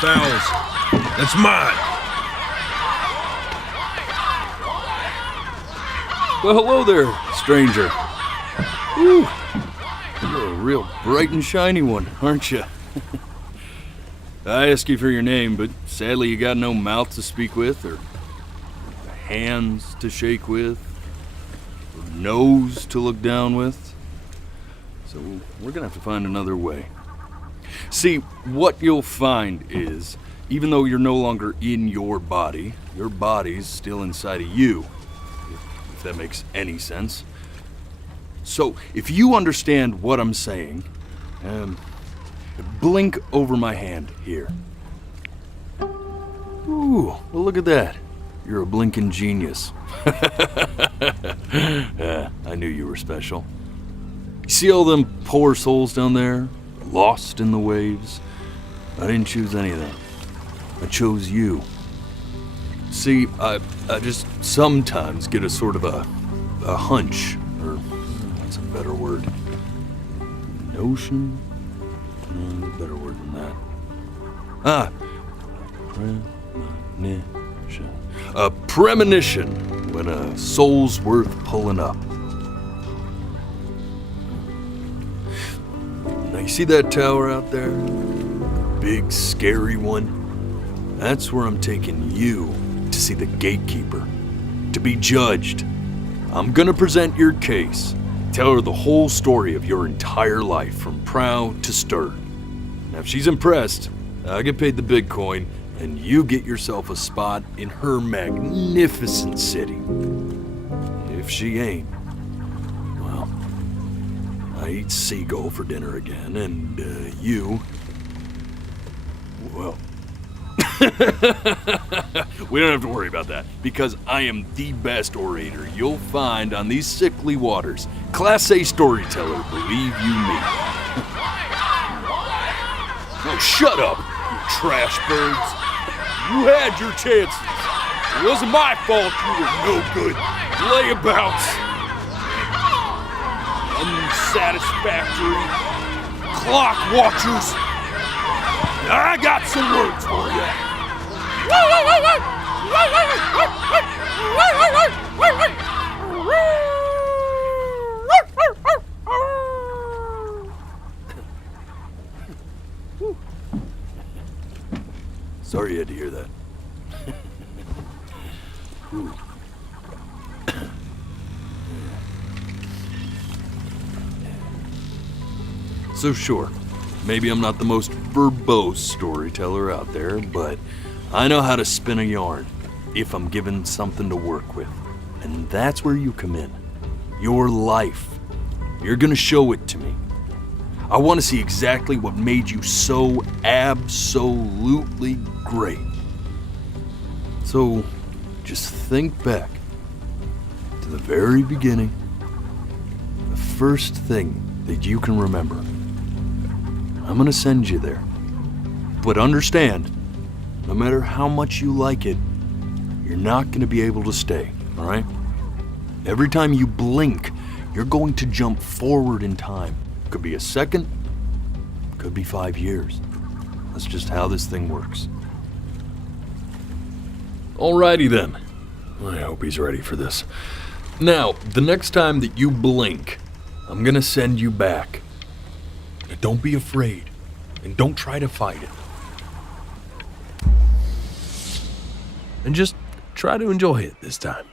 fowls. That's mine. Well, hello there, stranger. Whew. You're a real bright and shiny one, aren't you? I asked you for your name, but sadly you got no mouth to speak with, or hands to shake with, or nose to look down with. So we're gonna have to find another way. See, what you'll find is, even though you're no longer in your body's still inside of you, if that makes any sense. So, if you understand what I'm saying, blink over my hand here. Ooh, well look at that. You're a blinking genius. I knew you were special. See all them poor souls down there, lost in the waves? I didn't choose any of them. I chose you. See, I just sometimes get a sort of a hunch, or what's a better word? Notion? No, better word than that. Premonition. A premonition when a soul's worth pulling up. Now you see that tower out there? Big, scary one? That's where I'm taking you to see the gatekeeper, to be judged. I'm gonna present your case, tell her the whole story of your entire life from prow to stern. Now if she's impressed, I get paid the big coin, and you get yourself a spot in her magnificent city. If she ain't, well, I eat seagull for dinner again, and you, well, we don't have to worry about that, because I am the best orator you'll find on these sickly waters. Class A storyteller, believe you me. Oh, shut up, you trash birds. You had your chances. It wasn't my fault you were no good layabouts. Unsatisfactory clock watchers. I got some words for you. Sorry you had to hear that. So sure, maybe I'm not the most verbose storyteller out there, but I know how to spin a yarn if I'm given something to work with. And that's where you come in. Your life. You're gonna show it to me. I want to see exactly what made you so absolutely great. So, just think back to the very beginning, the first thing that you can remember. I'm gonna send you there. But understand, no matter how much you like it, you're not gonna be able to stay, all right? Every time you blink, you're going to jump forward in time. Could be a second, could be 5 years. That's just how this thing works. Alrighty then. I hope he's ready for this. Now, the next time that you blink, I'm gonna send you back. Now, don't be afraid, and don't try to fight it. And just try to enjoy it this time.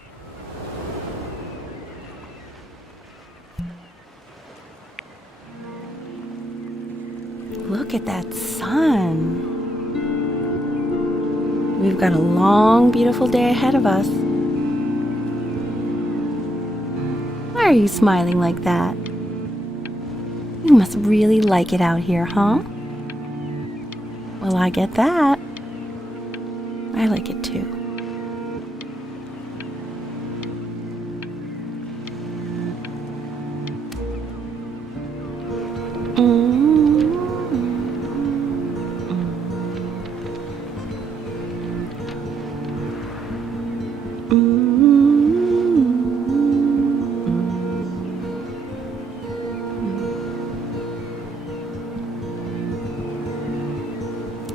Look at that sun. We've got a long, beautiful day ahead of us. Why are you smiling like that? You must really like it out here, huh? Well, I get that. I like it too.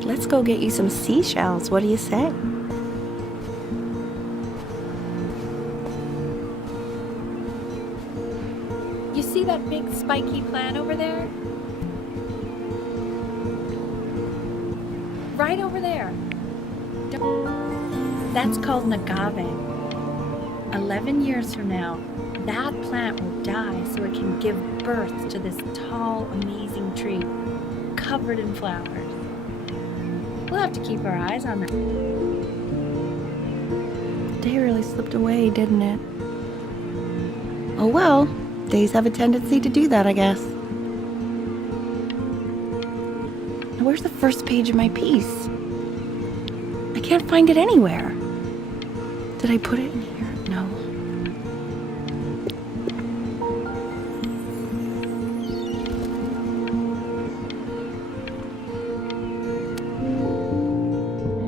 let's go get you some seashells. What do you say? You see that big spiky plant over there? Right over there. That's called an agave. 11 years from now, that plant will die so it can give birth to this tall, amazing tree covered in flowers. We'll have to keep our eyes on that. The day really slipped away, didn't it? Oh well, days have a tendency to do that, I guess. Now, where's the first page of my piece? I can't find it anywhere. Did I put it in here? No.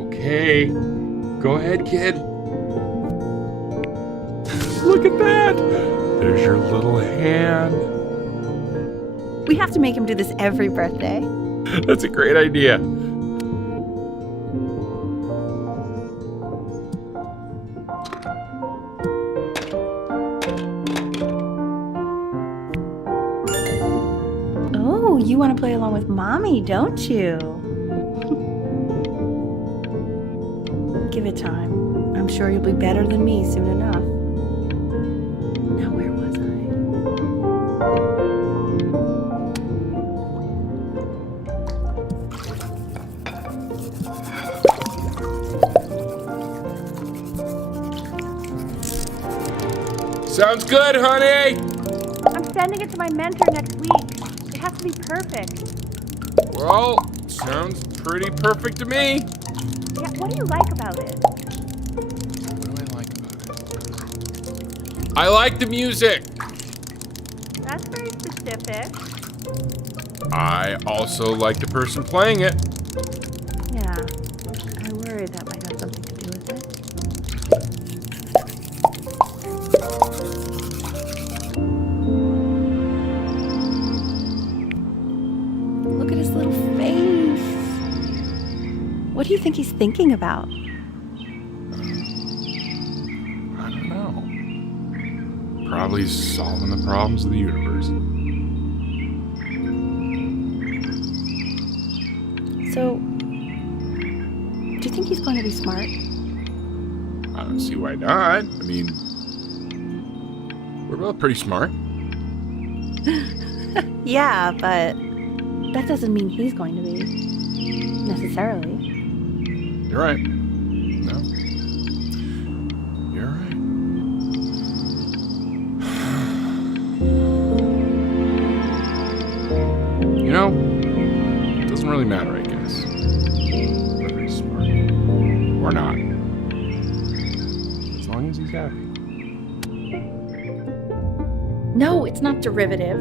Okay, go ahead, kid. Look at that! There's your little hand. We have to make him do this every birthday. That's a great idea. Oh, you want to play along with Mommy, don't you? Give it time. I'm sure you'll be better than me soon enough. Now, where was I? Sounds good, honey! I'm sending it to my mentor next week. It has to be perfect. Well, sounds pretty perfect to me. Yeah, what do you like about it? What do I like about it? I like the music. That's very specific. I also like the person playing it. Yeah, I worry that might have something to do with it. Look at his little face. What do you think he's thinking about? I don't know. Probably solving the problems of the universe. So, do you think he's going to be smart? I don't see why not. I mean, we're both pretty smart. Yeah, but that doesn't mean he's going to be. Necessarily. You're right. No. You're right. You know, it doesn't really matter, I guess. Whether he's smart or not. As long as he's happy. No, it's not derivative.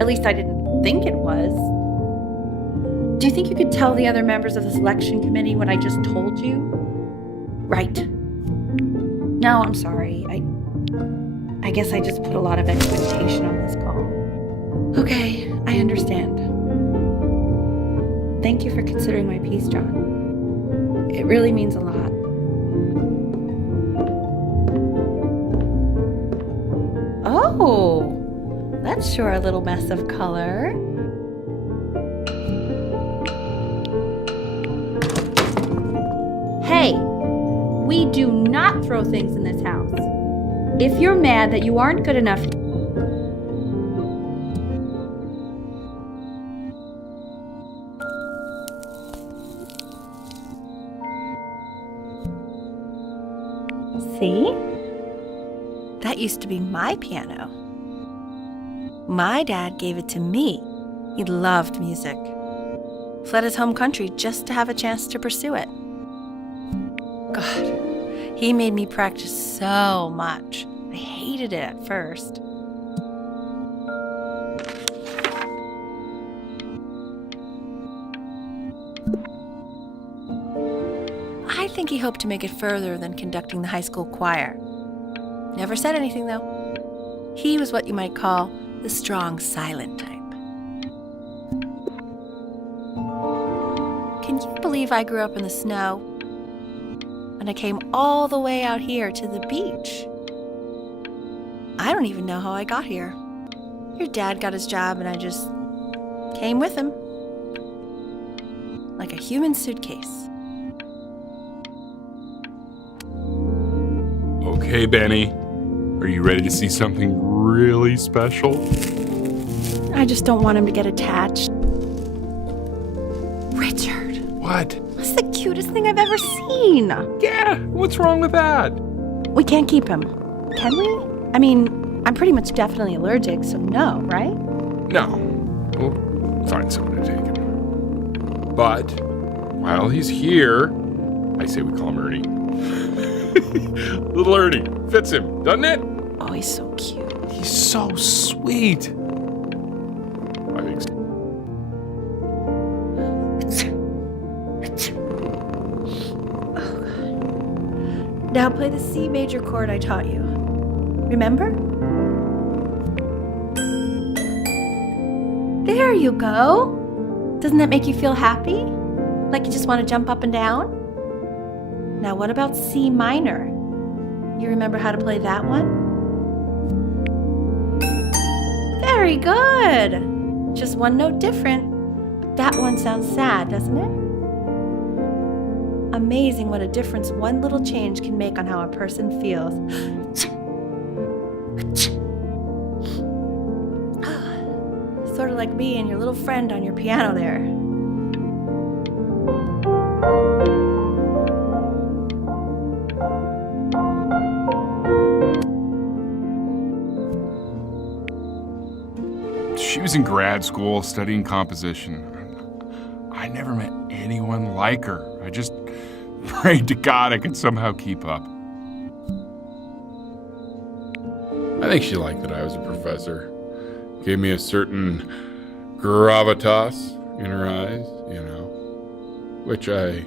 At least I didn't think it was. Do you think you could tell the other members of the selection committee what I just told you? Right. No, I'm sorry. I guess I just put a lot of expectation on this call. Okay, I understand. Thank you for considering my piece, John. It really means a lot. Oh, that's sure a little mess of color. Hey, we do not throw things in this house. If you're mad that you aren't good enough... See? That used to be my piano. My dad gave it to me. He loved music. Fled his home country just to have a chance to pursue it. God, he made me practice so much. I hated it at first. I think he hoped to make it further than conducting the high school choir. Never said anything, though. He was what you might call the strong, silent type. Can you believe I grew up in the snow? And I came all the way out here to the beach. I don't even know how I got here. Your dad got his job and I just came with him. Like a human suitcase. Okay, Benny. Are you ready to see something really special? I just don't want him to get attached. Richard, What? that's the cutest thing I've ever seen. Yeah, what's wrong with that? We can't keep him, can we? I mean, I'm pretty much definitely allergic, so no, right? No. We'll find someone to take him. But while he's here, I say we call him Ernie. Little Ernie. Fits him, doesn't it? Oh, he's so cute. He's so sweet. I think so. Now play the C major chord I taught you. Remember? There you go. Doesn't that make you feel happy? Like you just want to jump up and down? Now what about C minor? You remember how to play that one? Very good. Just one note different. But that one sounds sad, doesn't it? Amazing what a difference one little change can make on how a person feels. Sort of like me and your little friend on your piano there. She was in grad school studying composition. I never met anyone like her. I just prayed to God I could somehow keep up. I think she liked that I was a professor. Gave me a certain gravitas in her eyes, you know, which I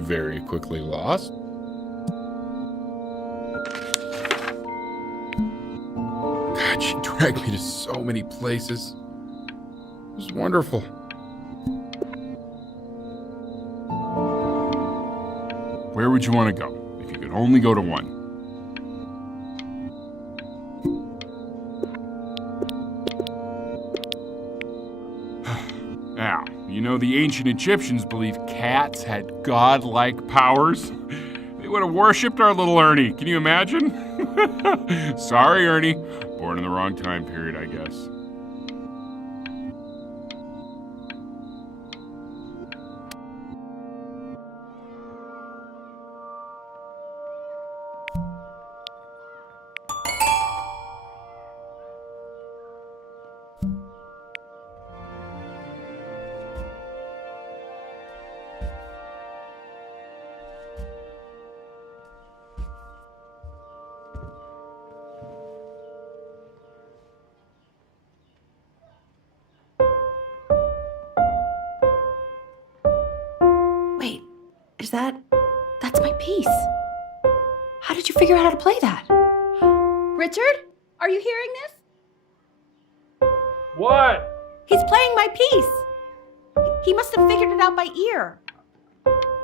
very quickly lost. God, she dragged me to so many places. It was wonderful. Where would you want to go if you could only go to one? Now, you know the ancient Egyptians believed cats had godlike powers. They would have worshipped our little Ernie. Can you imagine? Sorry, Ernie. Born in the wrong time period, I guess. Wait, that's my piece. How did you figure out how to play that? Richard, are you hearing this? What? He's playing my piece. He must have figured it out by ear.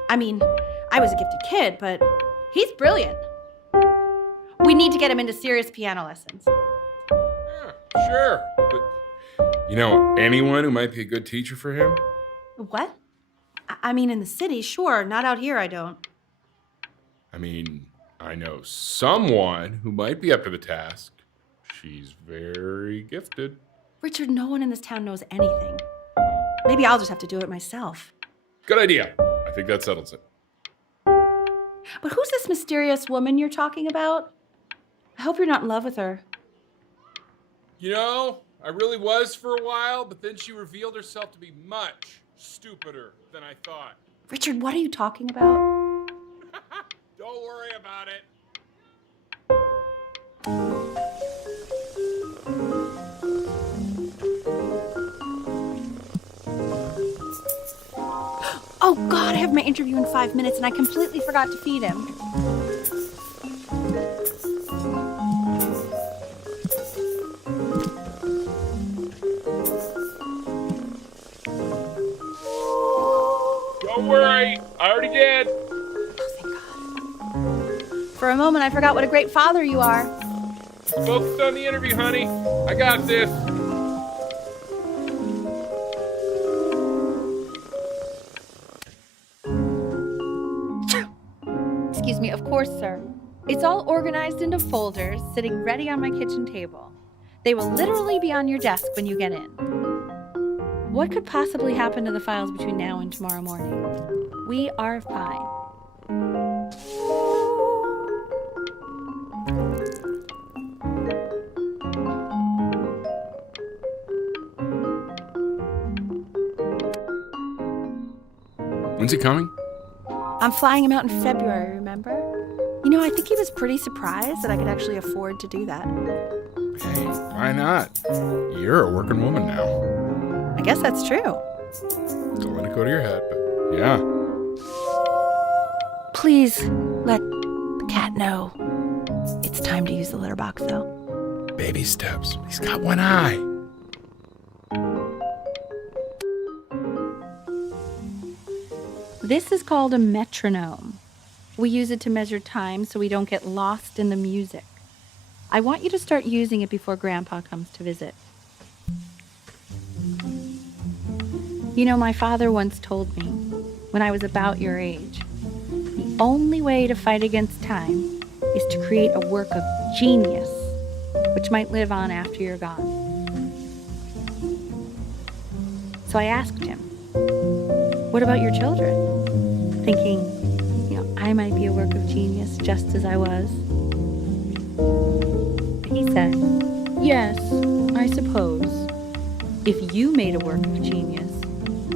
I mean, I was a gifted kid, but he's brilliant. We need to get him into serious piano lessons. Yeah, sure. But you know anyone who might be a good teacher for him? What? I mean, in the city, sure. Not out here, I don't. I mean, I know someone who might be up to the task. She's very gifted. Richard, no one in this town knows anything. Maybe I'll just have to do it myself. Good idea. I think that settles it. But who's this mysterious woman you're talking about? I hope you're not in love with her. You know, I really was for a while, but then she revealed herself to be much stupider than I thought. Richard, what are you talking about? Don't worry about it. Oh God, I have my interview in 5 minutes and I completely forgot to feed him. worry. I already did. For a moment, I forgot what a great father you are. Focus on the interview, honey. I got this. Excuse me, of course, sir. It's all organized into folders, sitting ready on my kitchen table. They will literally be on your desk when you get in. What could possibly happen to the files between now and tomorrow morning? We are fine. When's he coming? I'm flying him out in February, remember? You know, I think he was pretty surprised that I could actually afford to do that. Hey, why not? You're a working woman now. I guess that's true. Don't let it go to your head, but yeah. Please let the cat know. It's time to use the litter box, though. Baby steps. He's got one eye. This is called a metronome. We use it to measure time so we don't get lost in the music. I want you to start using it before Grandpa comes to visit. You know, my father once told me, when I was about your age, the only way to fight against time is to create a work of genius, which might live on after you're gone. So I asked him, what about your children? Thinking, I might be a work of genius just as I was. He said, yes, I suppose. If you made a work of genius,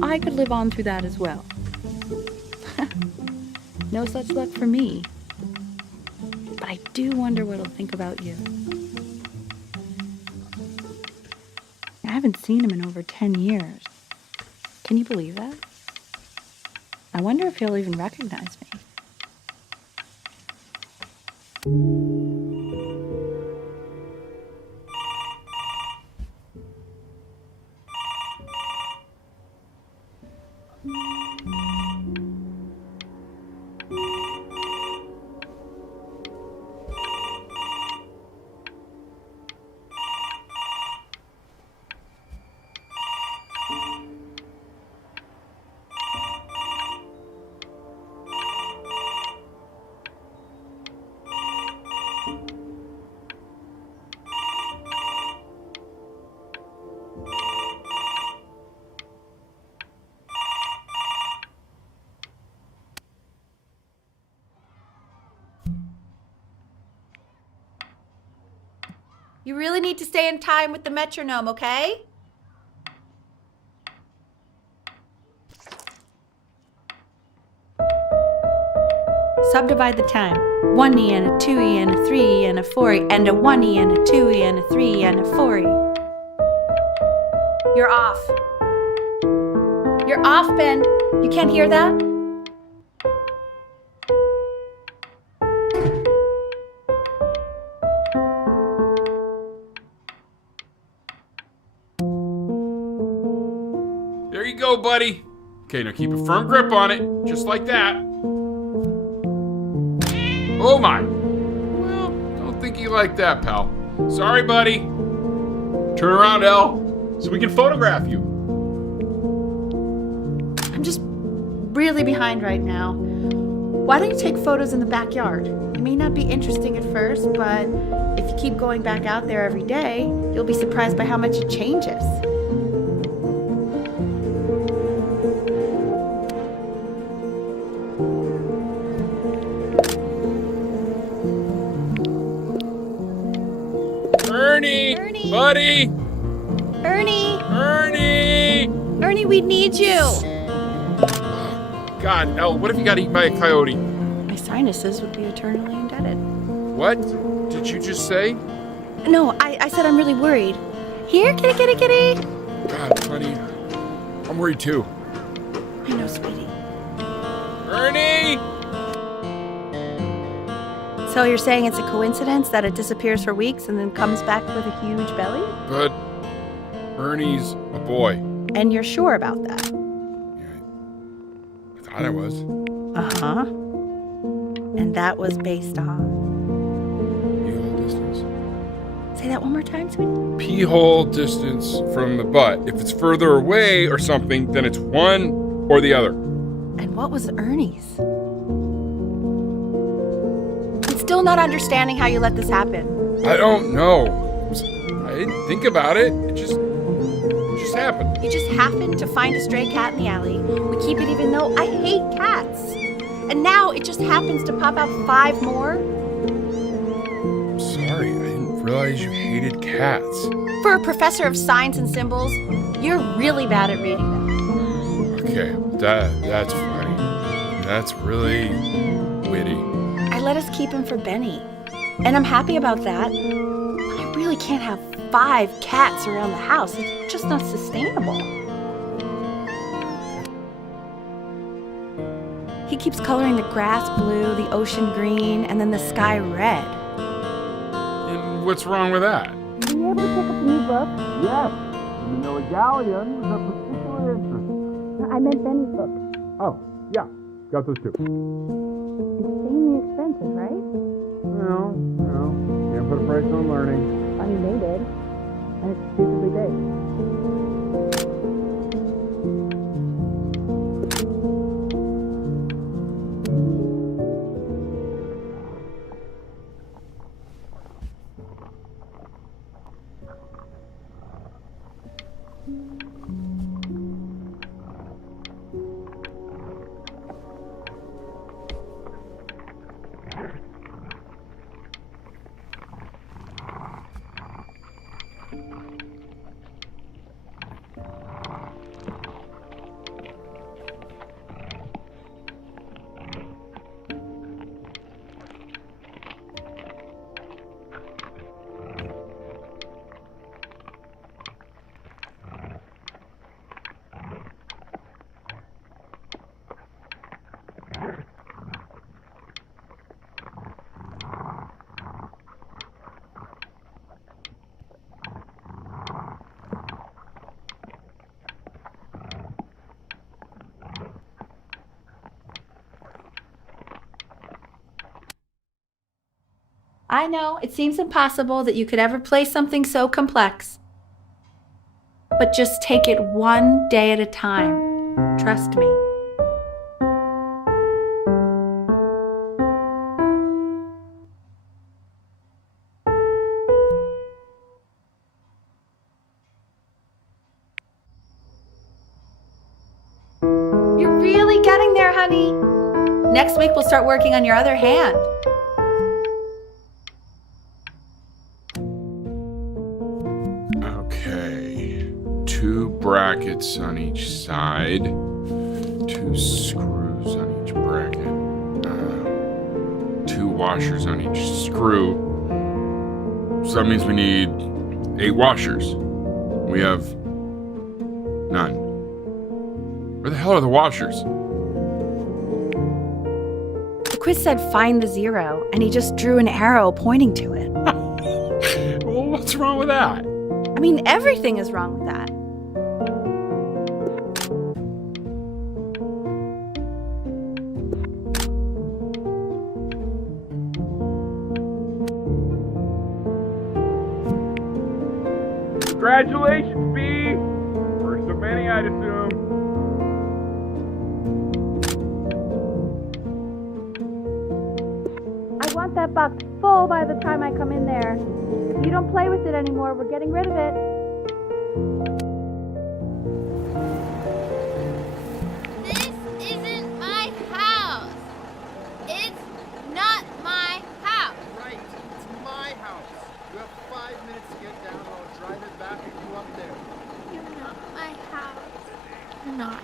I could live on through that as well. No such luck for me. But I do wonder what he'll think about you. I haven't seen him in over 10 years. Can you believe that? I wonder if he'll even recognize me. You really need to stay in time with the metronome, okay? Subdivide the time. 1E and a 2E and a 3E and a 4E and a 1E and a 2E and a 3E and a 4E. You're off. You're off, Ben. You can't hear that? There you go, buddy. Okay, now keep a firm grip on it, just like that. Oh my. Well, don't think you like that, pal. Sorry, buddy. Turn around, Elle, so we can photograph you. I'm just really behind right now. Why don't you take photos in the backyard? It may not be interesting at first, but if you keep going back out there every day, you'll be surprised by how much it changes. Ernie! Buddy! Ernie! Ernie! Ernie, we need you! God, Elle, what if you got eaten by a coyote? My sinuses would be eternally indebted. What did you just say? No, I said I'm really worried. Here, kitty, kitty, kitty! God, honey, I'm worried too. I know, sweetie. Ernie! So you're saying it's a coincidence that it disappears for weeks and then comes back with a huge belly? But Ernie's a boy. And you're sure about that? Yeah, Thought I was. Uh-huh. And that was based on... Pee-hole distance. Say that one more time, sweetie. Pee-hole distance from the butt. If it's further away or something, then it's one or the other. And what was Ernie's? I'm still not understanding how you let this happen. I don't know. I didn't think about it. It just happened. You just happened to find a stray cat in the alley. We keep it even though I hate cats. And now it just happens to pop out 5 more? Sorry, I didn't realize you hated cats. For a professor of signs and symbols, you're really bad at reading them. Okay, that's funny. That's really witty. I let us keep him for Benny. And I'm happy about that. But I really can't have 5 cats around the house. It's just not sustainable. He keeps coloring the grass blue, the ocean green, and then the sky red. And what's wrong with that? Are you able to pick up a new book? Yes, the galleon was of particular interest. No, I meant Benny's book. Oh, yeah. Got those two. Insanely expensive, right? No. Can't put a price on learning. I mean, they did. And it's stupidly big. I know, it seems impossible that you could ever play something so complex. But just take it one day at a time. Trust me. You're really getting there, honey. Next week we'll start working on your other hand. Okay. 2 brackets on each side. 2 screws on each bracket. 2 washers on each screw. So that means we need 8 washers. We have none. Where the hell are the washers? The quiz said find the 0, and he just drew an arrow pointing to it. Well, what's wrong with that? I mean, everything is wrong with that. Congratulations, B! First of many, I'd assume. I want that box full by the time I come in there. If you don't play with it anymore, we're getting rid of it. This isn't my house. It's not my house. Right, it's my house. You have 5 minutes to get down, or I'll drive it back and you up there. You're not my house. You're not.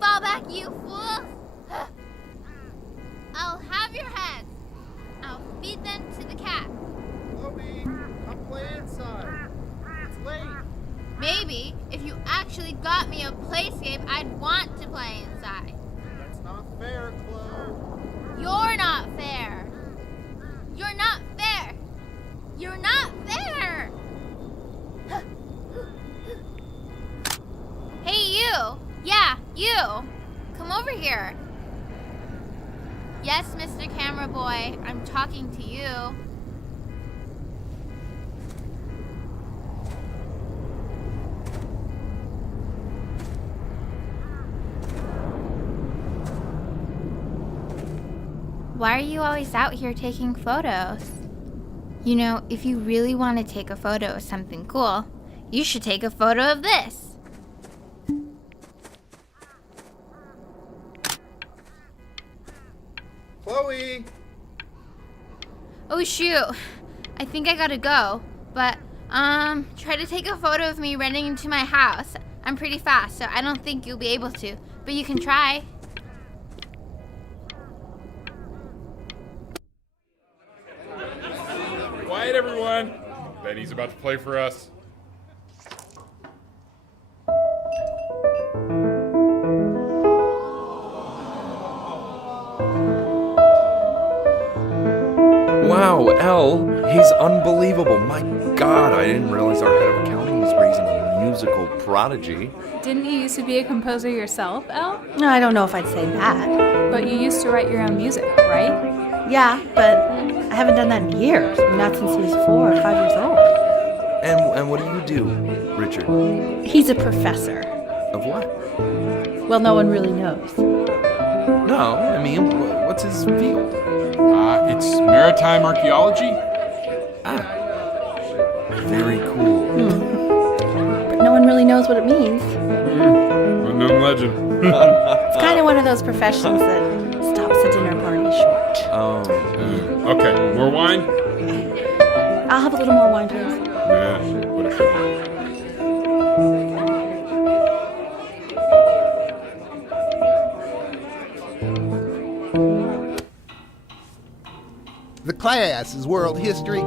Fall back, you fools! I'll have your heads. I'll feed them to the cat. Chloe, come play inside. It's late. Maybe if you actually got me a playscape, I'd want to play inside. That's not fair, Chloe. You're not fair. You're not fair. You're not fair. over here. Yes, Mr. Camera Boy, I'm talking to you. Why are you always out here taking photos? You know, if you really want to take a photo of something cool, you should take a photo of this. Chloe! Oh shoot, I think I gotta go. But, try to take a photo of me running into my house. I'm pretty fast, so I don't think you'll be able to, but you can try. Quiet, everyone. Benny's about to play for us. Wow, Elle, he's unbelievable. My God, I didn't realize our head of accounting was raising a musical prodigy. Didn't you used to be a composer yourself, Elle? No, I don't know if I'd say that. But you used to write your own music, right? Yeah, but I haven't done that in years. Not since he was 4 or 5 years old. And what do you do, Richard? He's a professor. Of what? Well, no one really knows. No, I mean, what's his field? It's maritime archaeology. Very cool. But no one really knows what it means. Unknown legend. It's kind of one of those professions that stops a dinner party short. Oh, Okay, more wine? I'll have a little more wine, please. Nah, whatever. The class is world history.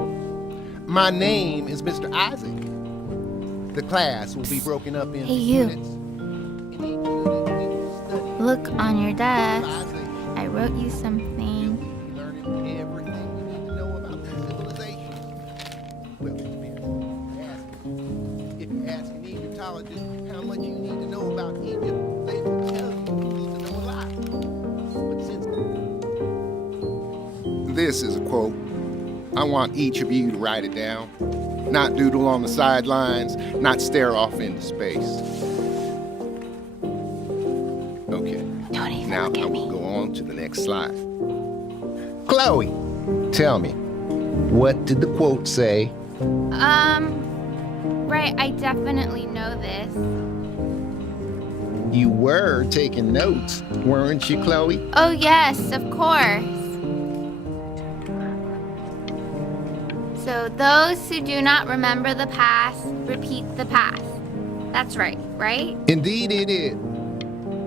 My name is Mr. Isaac. The class will be broken up into Hey, you. units. In each unit, we will study Look on your desk. civilization. I wrote you something. You'll be learning everything you need to know about the civilization. Well, it depends. If you ask an Egyptologist how much you need to know about Egypt, they will tell you need to know a lot. But since this is a quote, I want each of you to write it down. Not doodle on the sidelines, not stare off into space. Okay. Don't even Now look I at will me. go on to the next slide. Chloe, tell me, what did the quote say? Right, I definitely know this. You were taking notes, weren't you, Chloe? Oh yes, of course. So those who do not remember the past, repeat the past. That's right, right? Indeed it is.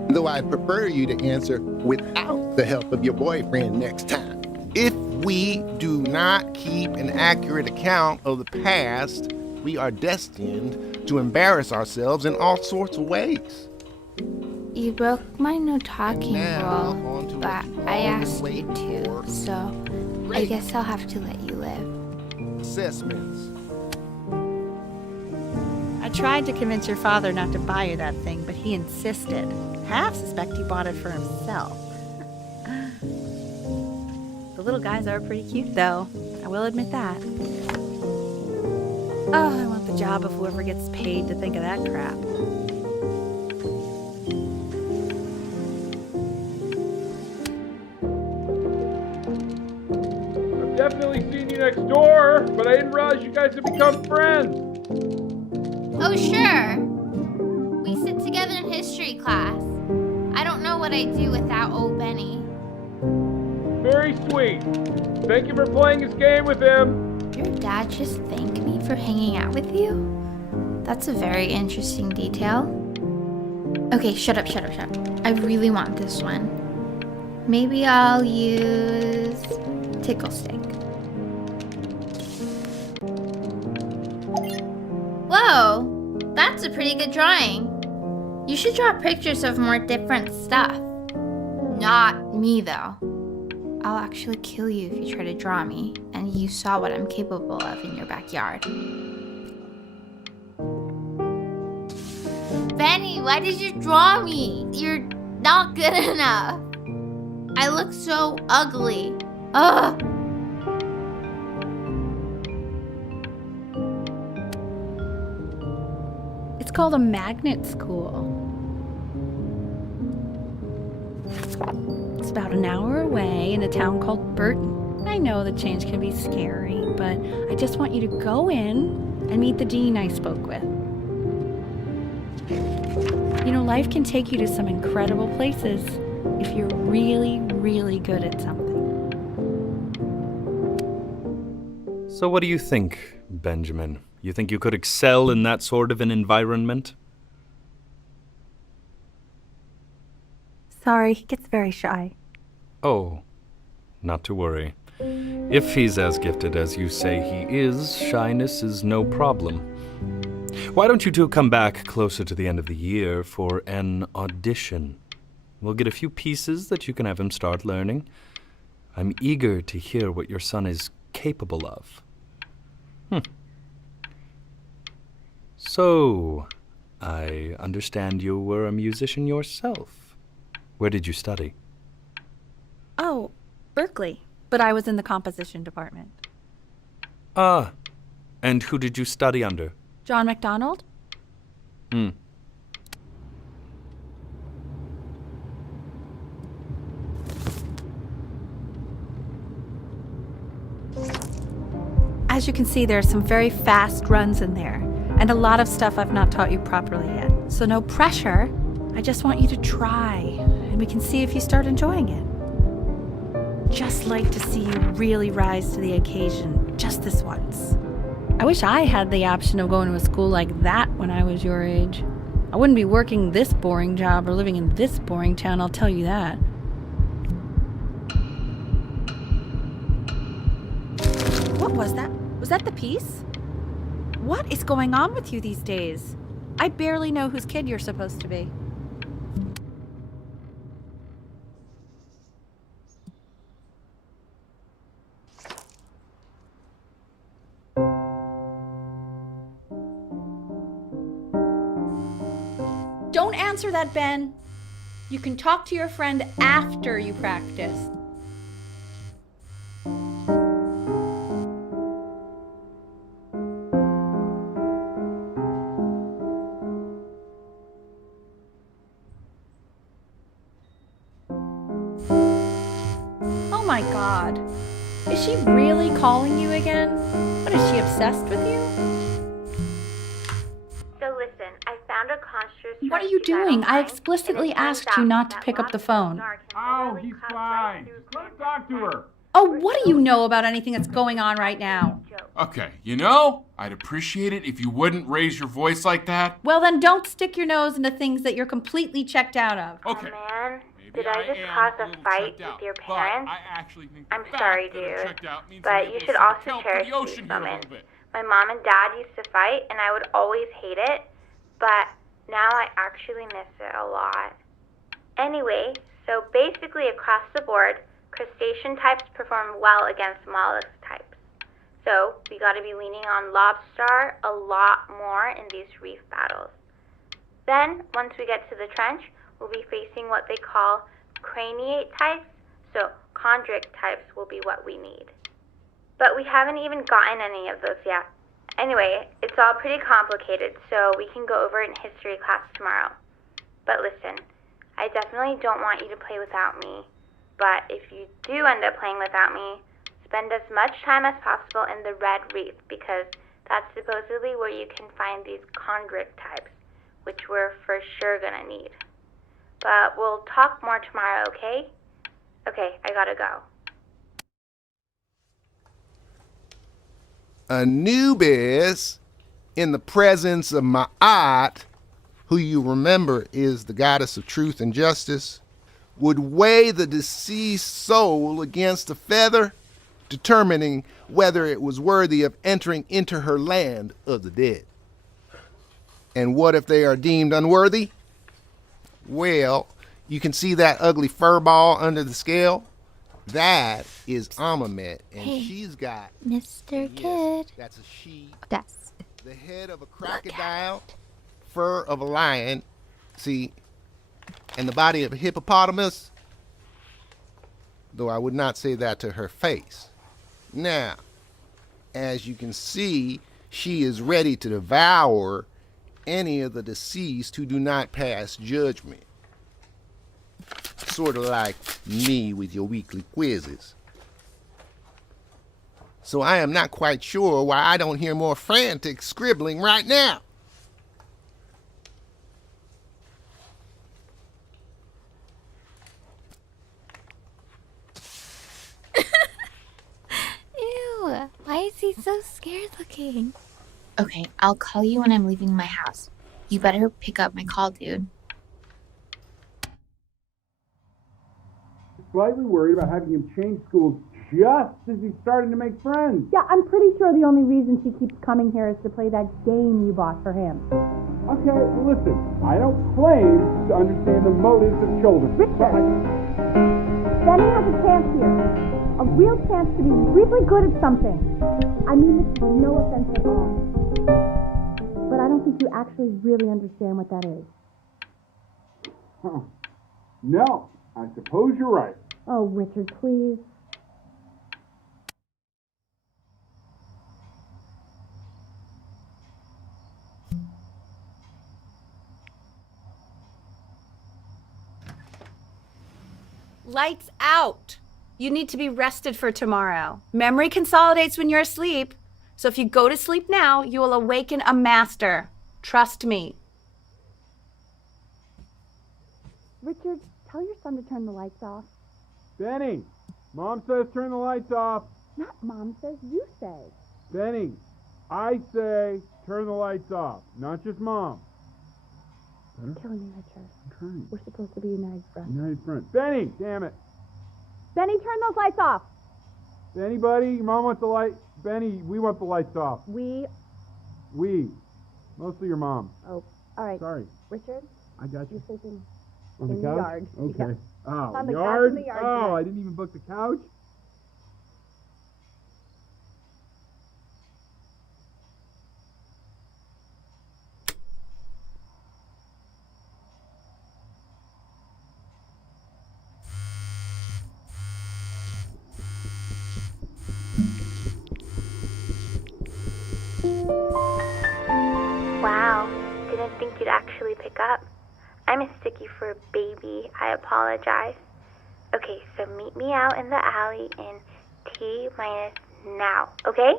Though I'd prefer you to answer without the help of your boyfriend next time. If we do not keep an accurate account of the past, we are destined to embarrass ourselves in all sorts of ways. You broke my no talking Now, rule, on to but what you've I all been asked you waiting to, for. so I Great. guess I'll have to let you live. Assessments. I tried to convince your father not to buy you that thing, but he insisted. Half suspect he bought it for himself. The little guys are pretty cute, though. I will admit that. Oh, I want the job of whoever gets paid to think of that crap. I've definitely seen you next door, but I didn't realize you guys had become friends. Oh, sure. We sit together in history class. I don't know what I'd do without old Benny. Very sweet. Thank you for playing this game with him. Your dad just thanked me for hanging out with you? That's a very interesting detail. Okay, shut up. I really want this one. Maybe I'll use tickle stick. Whoa, that's a pretty good drawing. You should draw pictures of more different stuff. Not me, though. I'll actually kill you if you try to draw me, and you saw what I'm capable of in your backyard. Benny, why did you draw me? You're not good enough. I look so ugly. Ugh. It's called a magnet school. It's about an hour away in a town called Burton. I know the change can be scary, but I just want you to go in and meet the dean I spoke with. You know, life can take you to some incredible places if you're really, really good at something. So what do you think, Benjamin? You think you could excel in that sort of an environment? Sorry, he gets very shy. Oh, not to worry. If he's as gifted as you say he is, shyness is no problem. Why don't you two come back closer to the end of the year for an audition? We'll get a few pieces that you can have him start learning. I'm eager to hear what your son is capable of. So, I understand you were a musician yourself. Where did you study? Oh, Berkeley. But I was in the composition department. Ah, and who did you study under? John MacDonald? As you can see, there are some very fast runs in there, and a lot of stuff I've not taught you properly yet. So no pressure. I just want you to try, and we can see if you start enjoying it. Just like to see you really rise to the occasion, just this once. I wish I had the option of going to a school like that when I was your age. I wouldn't be working this boring job or living in this boring town, I'll tell you that. What was that? Was that the piece? What is going on with you these days? I barely know whose kid you're supposed to be. Don't answer that, Ben. You can talk to your friend after you practice. Oh my God. Is she really calling you again? What, is she obsessed with you? So listen, I found a construct. What are you doing? I explicitly asked you not to pick up the phone. Oh, he's fine. Let him talk to her. Oh, what do you know about anything that's going on right now? Okay, you know, I'd appreciate it if you wouldn't raise your voice like that. Well, then don't stick your nose into things that you're completely checked out of. Okay. Oh man, Maybe did I just cause a fight with your parents? I actually think I'm the fact sorry, that I'm dude, checked out means but I'm you able should to also account for cherish the ocean these here a moments. little bit. My mom and dad used to fight, and I would always hate it, but now I actually miss it a lot. Anyway, so basically across the board, crustacean types perform well against mollusk types. So we got to be leaning on lobster a lot more in these reef battles. Then, once we get to the trench, we'll be facing what they call craniate types, so chondric types will be what we need. But we haven't even gotten any of those yet. Anyway, it's all pretty complicated, so we can go over it in history class tomorrow. But listen, I definitely don't want you to play without me. But if you do end up playing without me, spend as much time as possible in the red reef, because that's supposedly where you can find these chondric types, which we're for sure gonna need. But we'll talk more tomorrow, okay? Okay, I gotta go. Anubis, in the presence of Ma'at, who you remember is the goddess of truth and justice, would weigh the deceased soul against a feather, determining whether it was worthy of entering into her land of the dead. And what if they are deemed unworthy? Well, you can see that ugly fur ball under the scale? That is Amamet, and Hey, she's got... Mr. Yes, Kid. that's a she. Yes. The head of a crocodile, fur of a lion. See, and the body of a hippopotamus, though I would not say that to her face. Now, as you can see, she is ready to devour any of the deceased who do not pass judgment. Sort of like me with your weekly quizzes. So I am not quite sure why I don't hear more frantic scribbling right now. Ew, why is he so scared looking? Okay, I'll call you when I'm leaving my house. You better pick up my call, dude. Slightly worried about having him change schools just as he's starting to make friends. Yeah, I'm pretty sure the only reason she keeps coming here is to play that game you bought for him. Okay, listen, I don't claim to understand the motives of children. Richard! Benny has a chance here. A real chance to be really good at something. I mean this with no offense at all. But I don't think you actually really understand what that is. Huh. No, I suppose you're right. Oh, Richard, please. Lights out. You need to be rested for tomorrow. Memory consolidates when you're asleep. So if you go to sleep now, you will awaken a master. Trust me. Richard, tell your son to turn the lights off. Benny, Mom says turn the lights off. Not Mom says, you say. Benny, I say turn the lights off, not just Mom. You're killing me, Richard. I'm trying. We're supposed to be united front. United front. Benny, damn it. Benny, turn those lights off. Benny, buddy, your Mom wants the light. Benny, we want the lights off. We. Mostly your Mom. Oh, all right. Sorry. Richard, I got you. you're sleeping On the in couch? the yard. Okay. Yeah. Oh, On the couch yard? in the yard Oh, tonight. I didn't even book the couch? Wow, didn't think you'd actually pick up. I mistook you for a baby. I apologize. Okay, so meet me out in the alley in T minus now, okay?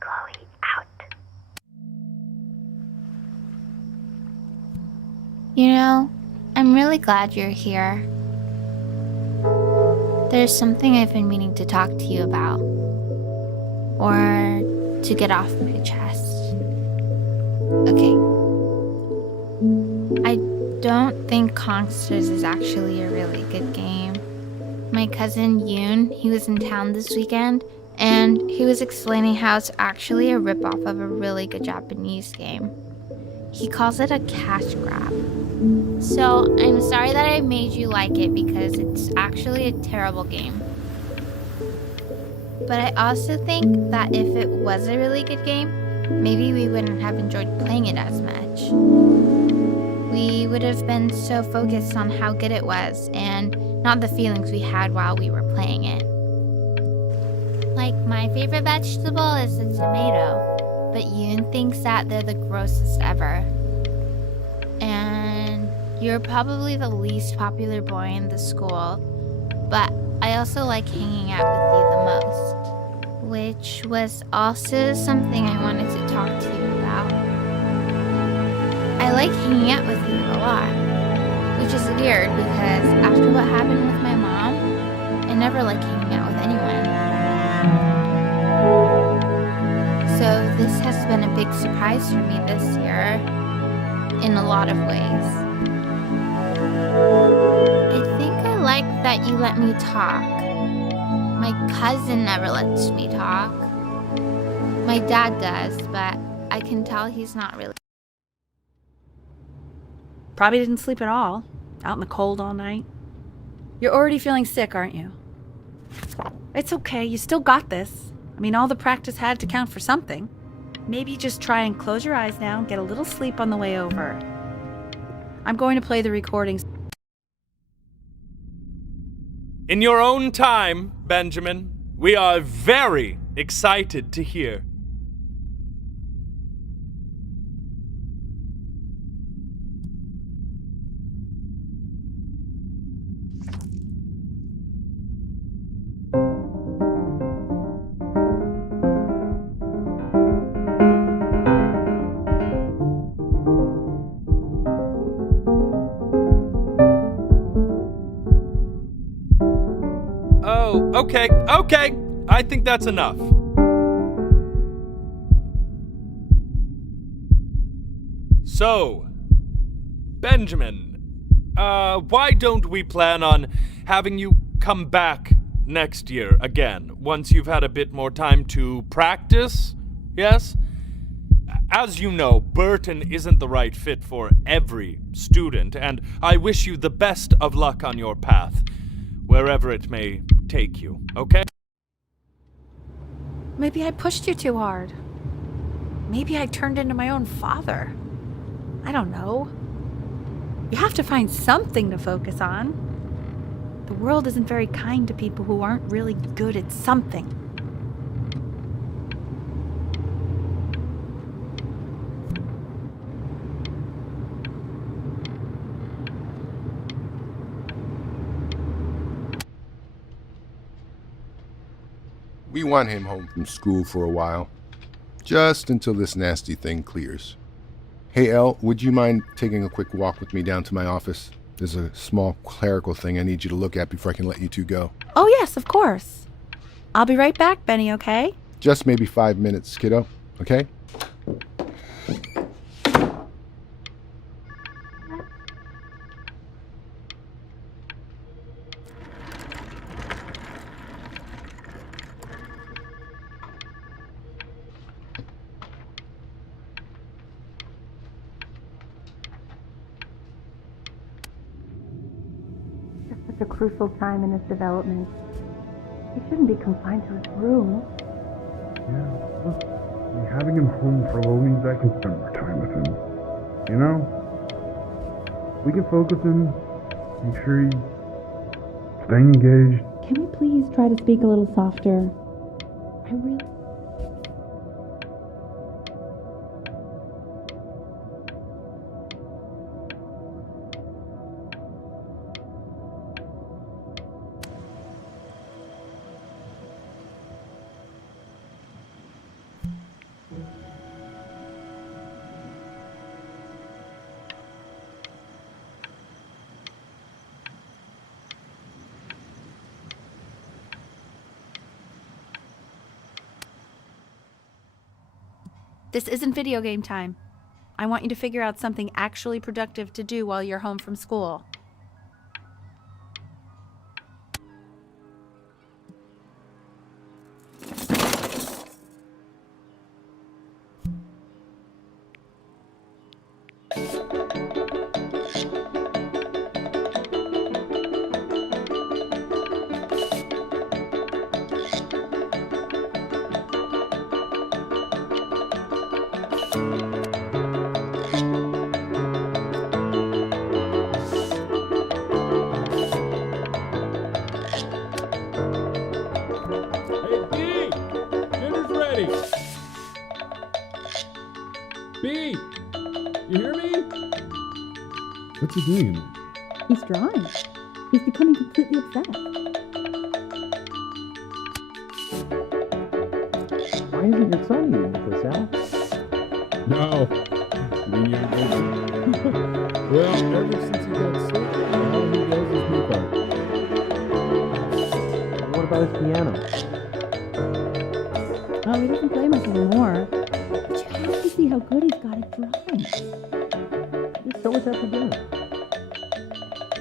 Chloe, out. You know, I'm really glad you're here. There's something I've been meaning to talk to you about. Or to get off my chest. Okay. I don't think Kongsters is actually a really good game. My cousin Yoon, he was in town this weekend, and he was explaining how it's actually a ripoff of a really good Japanese game. He calls it a cash grab. So I'm sorry that I made you like it because it's actually a terrible game. But I also think that if it was a really good game, maybe we wouldn't have enjoyed playing it as much. We would have been so focused on how good it was and not the feelings we had while we were playing it. Like, my favorite vegetable is the tomato, but Yoon thinks that they're the grossest ever. And you're probably the least popular boy in the school, but I also like hanging out with you the most, which was also something I wanted to talk to you about. I like hanging out with you a lot, which is weird because after what happened with my mom, I never like hanging out with anyone. So this has been a big surprise for me this year, in a lot of ways. I think I like that you let me talk. My cousin never lets me talk. My dad does, but I can tell he's not really. Probably didn't sleep at all. Out in the cold all night. You're already feeling sick, aren't you? It's okay. You still got this. I mean, all the practice had to count for something. Maybe just try and close your eyes now and get a little sleep on the way over. I'm going to play the recordings. In your own time, Benjamin, we are very excited to hear. Oh, okay. I think that's enough. So, Benjamin, why don't we plan on having you come back next year again, once you've had a bit more time to practice? Yes? As you know, Burton isn't the right fit for every student, and I wish you the best of luck on your path, wherever it may take you, okay? Maybe I pushed you too hard. Maybe I turned into my own father. I don't know. You have to find something to focus on. The world isn't very kind to people who aren't really good at something. We want him home from school for a while, just until this nasty thing clears. Hey, Elle, would you mind taking a quick walk with me down to my office? There's a small clerical thing I need you to look at before I can let you two go. Oh, yes, of course. I'll be right back, Benny, okay? Just maybe 5 minutes, kiddo, okay? Such a crucial time in his development. He shouldn't be confined to his room. Yeah, look, having him home for a little means I can spend more time with him. You know? We can focus him, make sure he's staying engaged. Can we please try to speak a little softer? I really... This isn't video game time. I want you to figure out something actually productive to do while you're home from school. B! You hear me? What's he doing? He's drawing. He's becoming completely obsessed. Why isn't your son eating with us, Al? No. You mean you're busy? Well, ever since he got sick, all he does is make art. What about his piano? Oh, he doesn't play much anymore. But you have to see how good he's got at drawing. So what's that for dinner?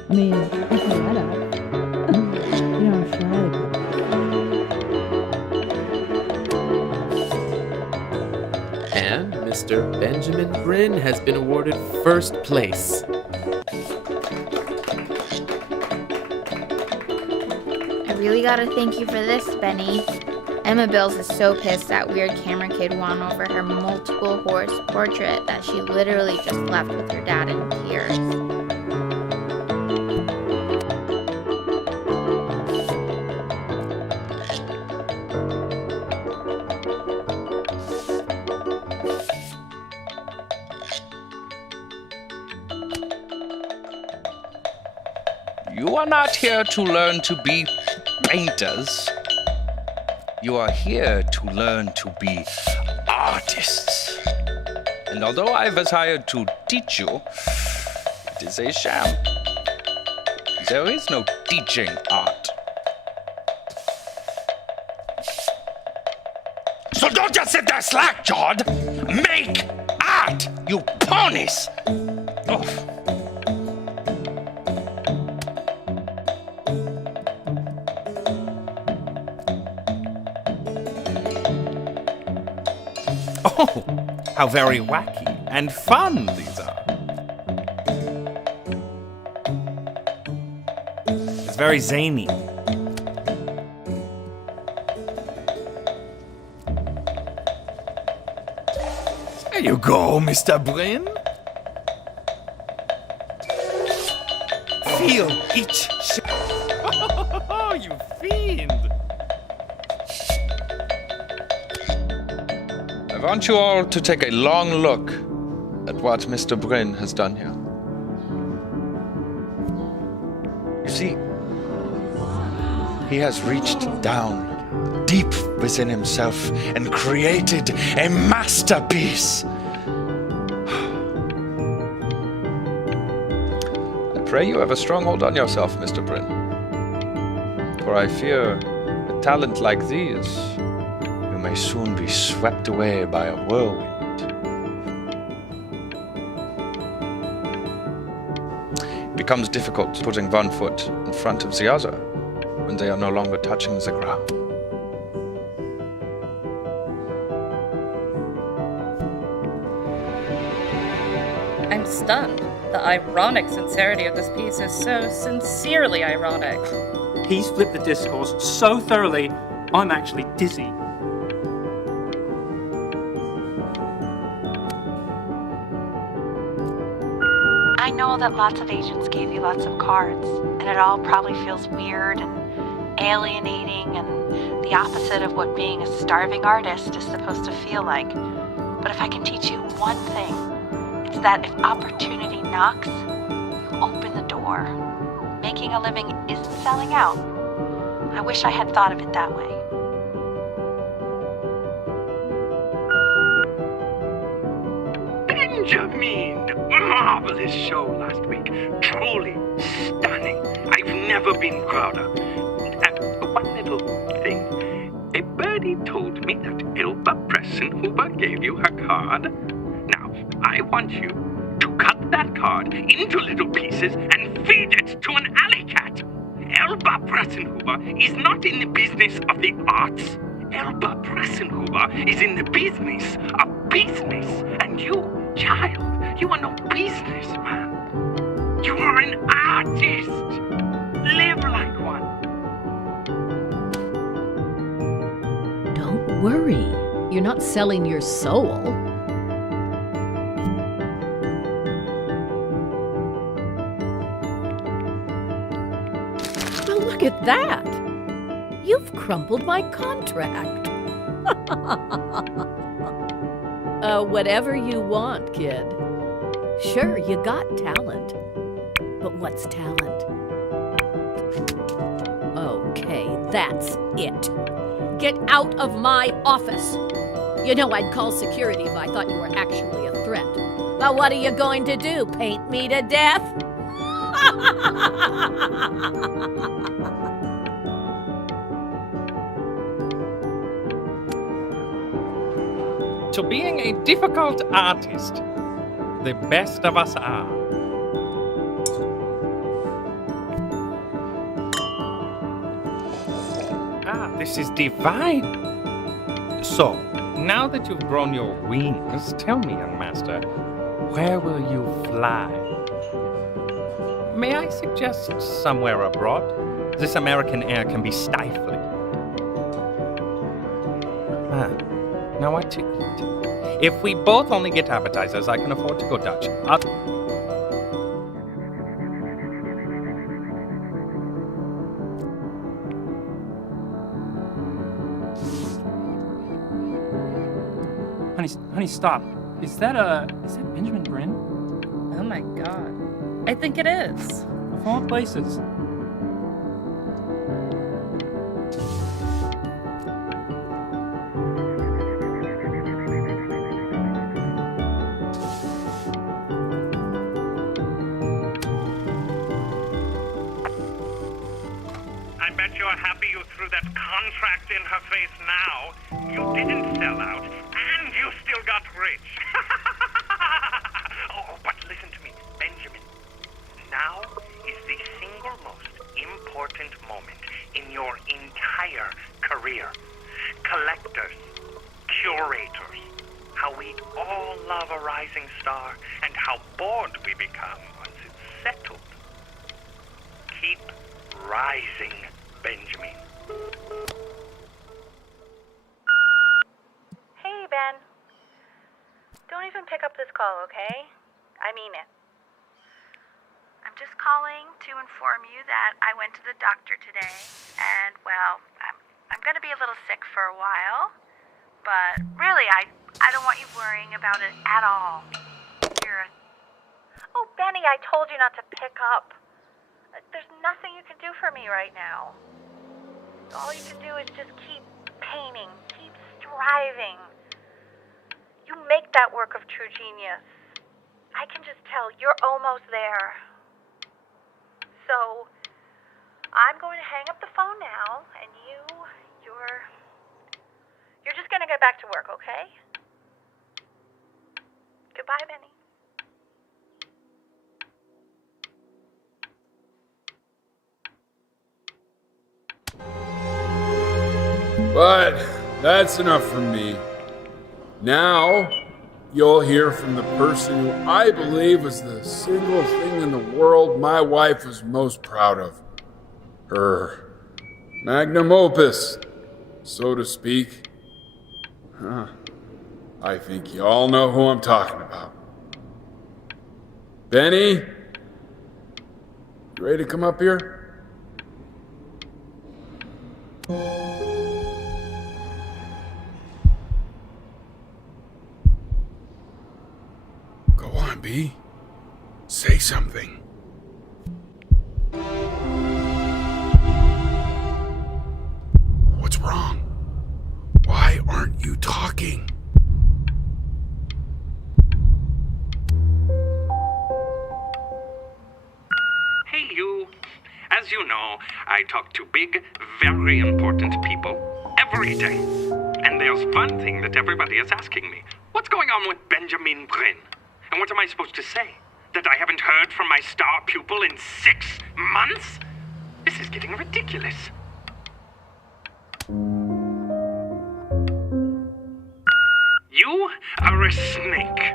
I mean, that's a let up. You know, try. And Mr. Benjamin Bryn has been awarded first place. I really gotta thank you for this, Benny. Emma Bills is so pissed that weird camera kid won over her multiple horse portrait that she literally just left with her dad in tears. You are not here to learn to be painters. You are here to learn to be artists. And although I was hired to teach you, it is a sham. There is no teaching art. So don't just sit there slack-jawed. Make art, you ponies! Oh. Oh, how very wacky and fun these are. It's very zany. There you go, Mr. Bryn. Feel each Oh, you fiend! I want you all to take a long look at what Mr. Bryn has done here. You see, he has reached down deep within himself and created a masterpiece. I pray you have a strong hold on yourself, Mr. Bryn. For I fear a talent like these may soon be swept away by a whirlwind. It becomes difficult putting one foot in front of the other when they are no longer touching the ground. I'm stunned. The ironic sincerity of this piece is so sincerely ironic. He's flipped the discourse so thoroughly, I'm actually dizzy. I know that lots of agents gave you lots of cards, and it all probably feels weird and alienating and the opposite of what being a starving artist is supposed to feel like. But if I can teach you one thing, it's that if opportunity knocks, you open the door. Making a living isn't selling out. I wish I had thought of it that way. Benjamin! Marvelous show last week. Truly stunning. I've never been prouder. One little thing. A birdie told me that Elba Pressenhuber gave you her card. Now, I want you to cut that card into little pieces and feed it to an alley cat. Elba Pressenhuber is not in the business of the arts. Elba Pressenhuber is in the business of business. And you, child, you are no businessman. You are an artist. Live like one. Don't worry. You're not selling your soul. Well, look at that. You've crumpled my contract. Whatever you want, kid. Sure, you got talent. But what's talent? Okay, that's it. Get out of my office. You know I'd call security if I thought you were actually a threat. But what are you going to do? Paint me to death? To being a difficult artist, the best of us are. Ah, this is divine. So, now that you've grown your wings, tell me, young master, where will you fly? May I suggest somewhere abroad? This American air can be stifling. Now what to eat? If we both only get appetizers, I can afford to go Dutch. Honey, stop. Is that Benjamin Brin? Oh my god. I think it is. Of all places. I bet you're happy you threw that contract in her face now. You didn't sell out, and you still got rich. Oh, but listen to me, Benjamin. Now is the single most important moment in your entire career. Collectors, curators, how we all love a rising star, and how bored we become once it's settled. Keep rising, Benjamin. Hey, Ben. Don't even pick up this call, okay? I mean it. I'm just calling to inform you that I went to the doctor today, and, well, I'm gonna be a little sick for a while, but really, I don't want you worrying about it at all. Oh, Benny, I told you not to pick up. There's nothing you can do for me right now. All you can do is just keep painting, keep striving. You make that work of true genius. I can just tell you're almost there. So, I'm going to hang up the phone now, and you're just going to get back to work, okay? Goodbye, Benny. But that's enough from me. Now, you'll hear from the person who I believe was the single thing in the world my wife was most proud of. Her magnum opus, so to speak. I think you all know who I'm talking about. Benny? You ready to come up here? Go on, B. Say something. What's wrong? Why aren't you talking? Hey, you. As you know, I talk to big, very important people every day. And there's one thing that everybody is asking me. What's going on with Benjamin Brin? And what am I supposed to say? That I haven't heard from my star pupil in 6 months? This is getting ridiculous. You are a snake.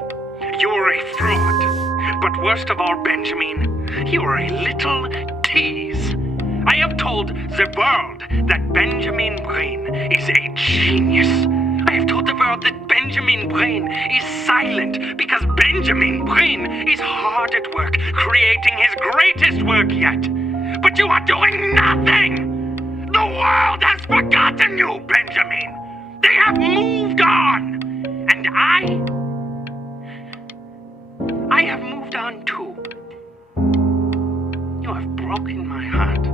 You're a fraud. But worst of all, Benjamin, you're a little tease. I have told the world that Benjamin Brin is a genius. I have told the world that Benjamin Brin is silent because Benjamin Brin is hard at work creating his greatest work yet. But you are doing nothing! The world has forgotten you, Benjamin! They have moved on! And I have moved on too. You have broken my heart.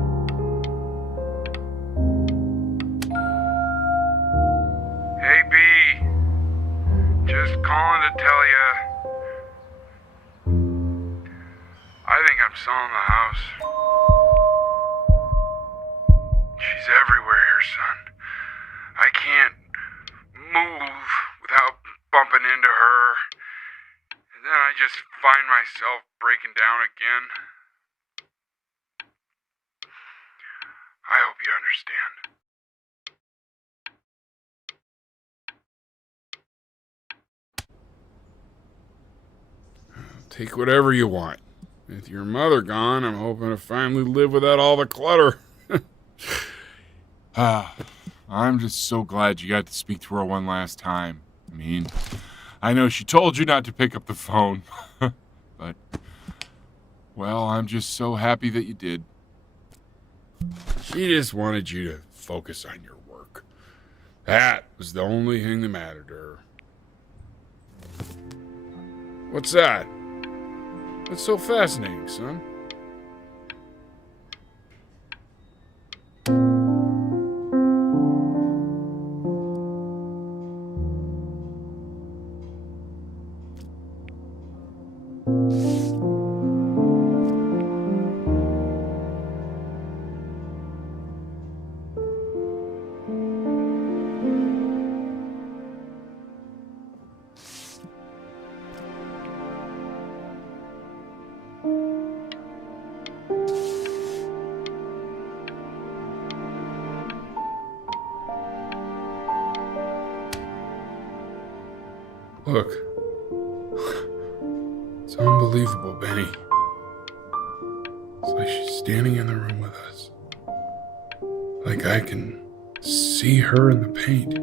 Hey, B. Just calling to tell ya. I think I'm selling the house. She's everywhere here, son. I can't move without bumping into her. And then I just find myself breaking down again. I hope you understand. Take whatever you want. With your mother gone, I'm hoping to finally live without all the clutter. I'm just so glad you got to speak to her one last time. I mean, I know she told you not to pick up the phone, but, well, I'm just so happy that you did. She just wanted you to focus on your work. That was the only thing that mattered to her. What's that? What's so fascinating, son? Look. It's unbelievable, Benny. It's like she's standing in the room with us. Like I can see her in the paint.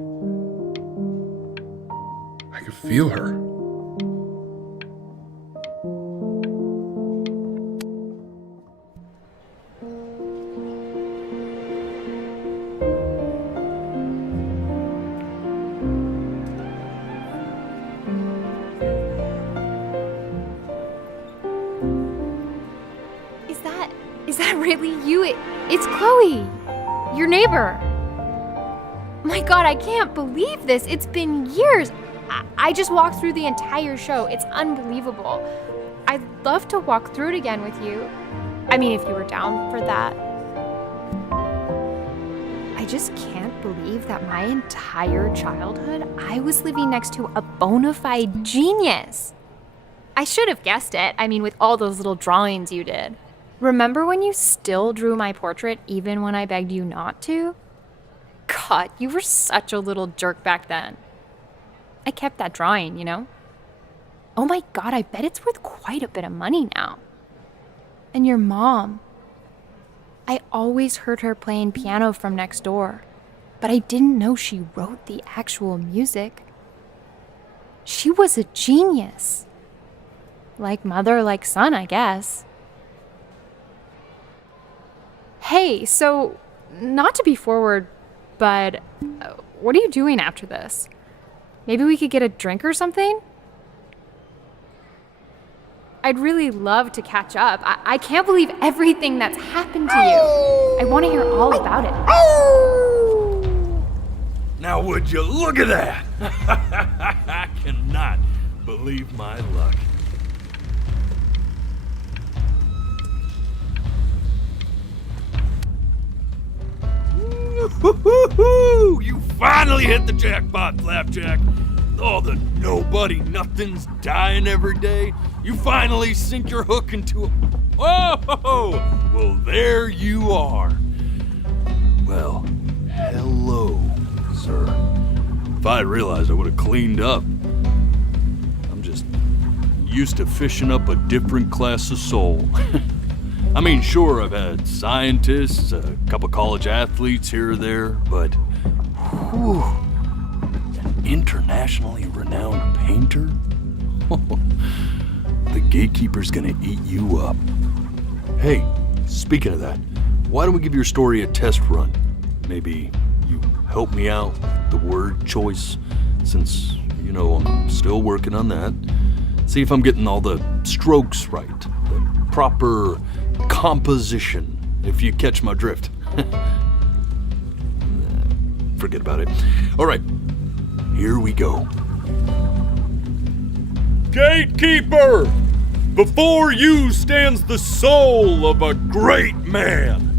I can feel her. Is that really you? It's Chloe, your neighbor. My God, I can't believe this. It's been years. I just walked through the entire show. It's unbelievable. I'd love to walk through it again with you. I mean, if you were down for that. I just can't believe that my entire childhood, I was living next to a bona fide genius. I should have guessed it. I mean, with all those little drawings you did. Remember when you still drew my portrait even when I begged you not to? God, you were such a little jerk back then. I kept that drawing, you know? Oh my God, I bet it's worth quite a bit of money now. And your mom. I always heard her playing piano from next door, but I didn't know she wrote the actual music. She was a genius. Like mother, like son, I guess. Hey, so, not to be forward, but what are you doing after this? Maybe we could get a drink or something? I'd really love to catch up. I can't believe everything that's happened to you. I want to hear all about it. Now would you look at that? I cannot believe my luck. Woo-hoo-hoo! You finally hit the jackpot, Flapjack. All the nobody nothings dying every day. You finally sink your hook into a... Oh! Well, there you are. Well, hello, sir. If I realized, I would have cleaned up. I'm just used to fishing up a different class of soul. I mean, sure, I've had scientists, a couple college athletes here or there, but whew, an internationally renowned painter? The gatekeeper's gonna eat you up. Hey, speaking of that, why don't we give your story a test run? Maybe you help me out with the word choice, since, you know, I'm still working on that. See if I'm getting all the strokes right, the proper composition, if you catch my drift. Forget about it. All right, here we go. Gatekeeper! Before you stands the soul of a great man.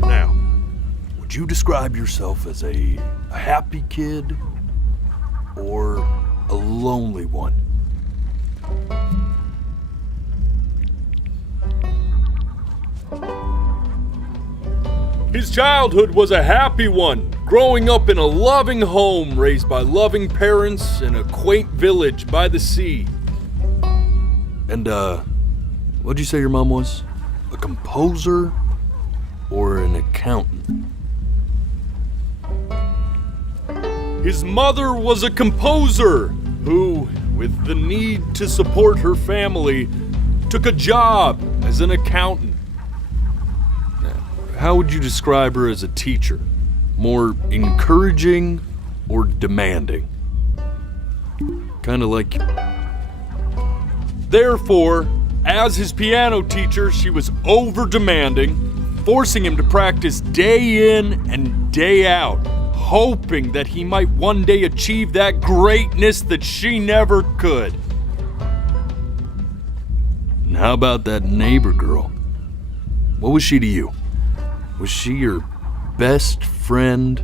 Now, would you describe yourself as a happy kid or a lonely one? His childhood was a happy one, growing up in a loving home raised by loving parents in a quaint village by the sea. And, what'd you say your mom was? A composer or an accountant? his mother was a composer who, with the need to support her family, took a job as an accountant. How would you describe her as a teacher? More encouraging or demanding? Kind of like... Therefore, as his piano teacher, she was over-demanding, forcing him to practice day in and day out, hoping that he might one day achieve that greatness that she never could. And how about that neighbor girl? What was she to you? Was she your best friend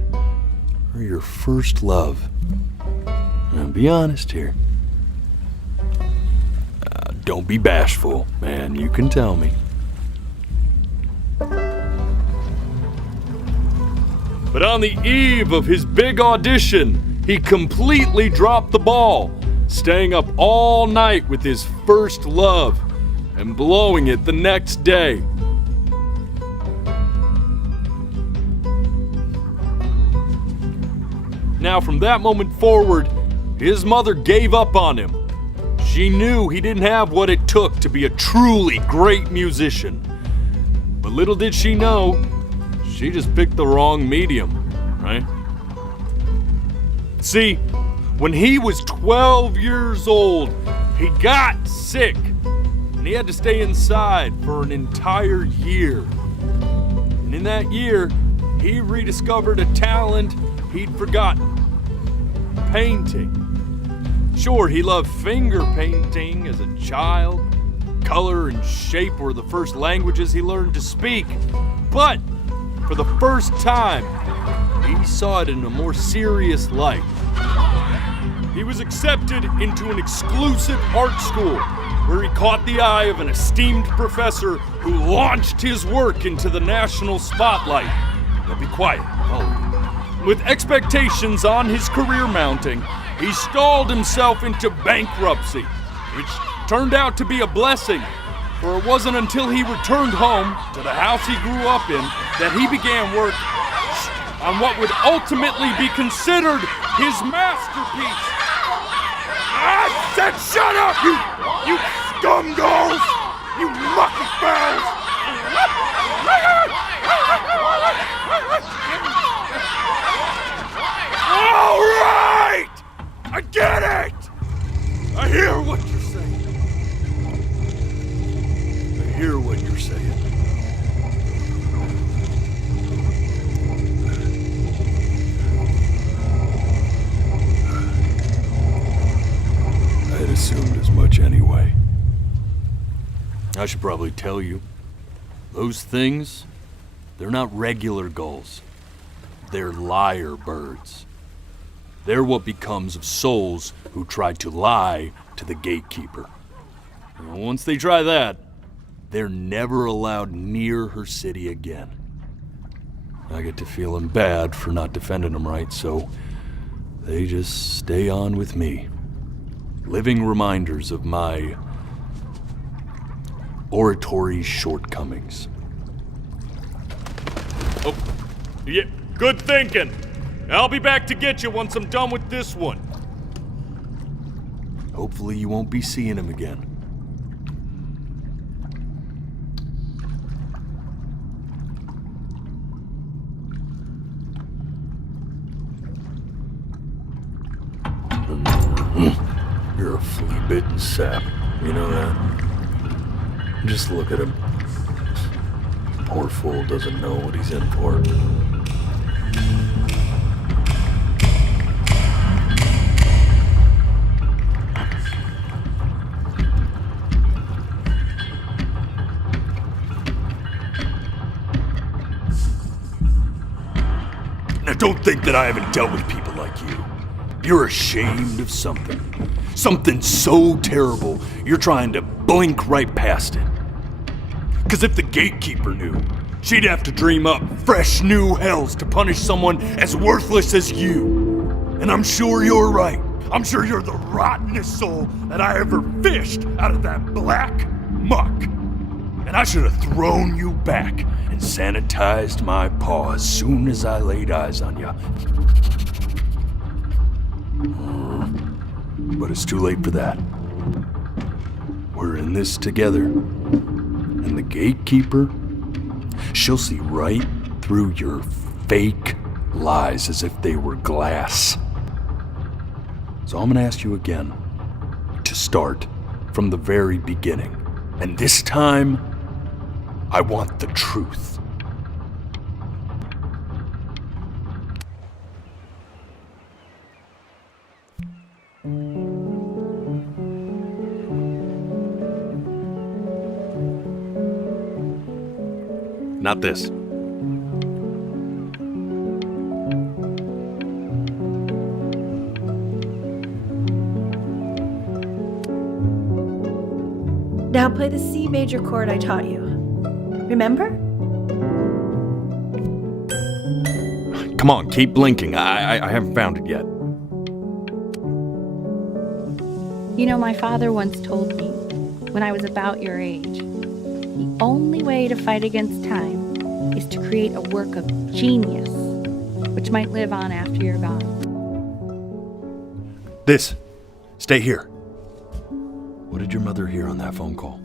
or your first love? Now, be honest here. Don't be bashful, man. You can tell me. But on the eve of his big audition, he completely dropped the ball, staying up all night with his first love and blowing it the next day. Now, from that moment forward, his mother gave up on him. She knew he didn't have what it took to be a truly great musician. But little did she know, she just picked the wrong medium, right? See, when he was 12 years old, he got sick, and he had to stay inside for an entire year. And in that year, he rediscovered a talent he'd forgotten: painting. Sure, he loved finger painting as a child. Color and shape were the first languages he learned to speak. But for the first time, he saw it in a more serious light. He was accepted into an exclusive art school where he caught the eye of an esteemed professor who launched his work into the national spotlight. Now be quiet. With expectations on his career mounting, he stalled himself into bankruptcy, which turned out to be a blessing, for it wasn't until he returned home to the house he grew up in that he began work on what would ultimately be considered his masterpiece. I said shut up, you scumdolls! You mucky fowls! All right! I get it! I hear what you're saying. I hear what you're saying. I had assumed as much anyway. I should probably tell you, those things, they're not regular gulls. They're lyre birds. They're what becomes of souls who try to lie to the gatekeeper. And once they try that, they're never allowed near her city again. I get to feeling bad for not defending them right, so they just stay on with me. Living reminders of my oratory shortcomings. Oh, yeah, good thinking. I'll be back to get you once I'm done with this one. Hopefully you won't be seeing him again. You're a flea-bitten sap. You know that? Just look at him. Poor fool doesn't know what he's in for. Now don't think that I haven't dealt with people like you. You're ashamed of something. Something so terrible, you're trying to blink right past it. Because if the gatekeeper knew, she'd have to dream up fresh new hells to punish someone as worthless as you. And I'm sure you're right. I'm sure you're the rottenest soul that I ever fished out of that black muck. And I should have thrown you back and sanitized my paw as soon as I laid eyes on you. But it's too late for that. We're in this together. And the gatekeeper, she'll see right through your fake lies as if they were glass. So I'm gonna ask you again to start from the very beginning. And this time, I want the truth. Not this. Now play the C major chord I taught you. Remember? Come on, keep blinking. I haven't found it yet. You know, my father once told me, when I was about your age, the only way to fight against time is to create a work of genius, which might live on after you're gone. This. Stay here. What did your mother hear on that phone call?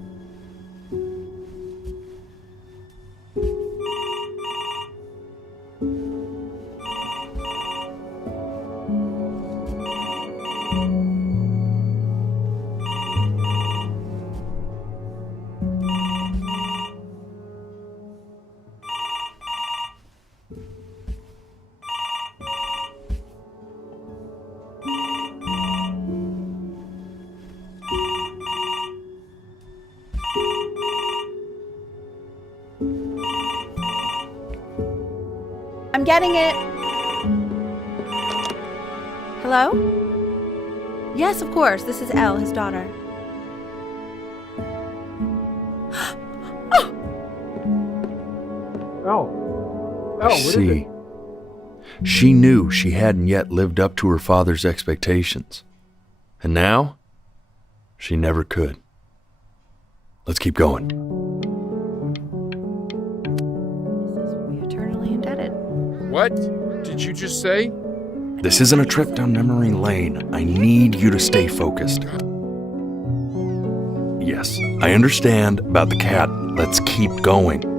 I'm getting it. Hello? Yes, of course. This is Elle, his daughter. What is See, it? she knew she hadn't yet lived up to her father's expectations. And now, she never could. Let's keep going. We're eternally indebted. What did you just say? This isn't a trip down memory lane. I need you to stay focused. Yes, I understand about the cat. Let's keep going.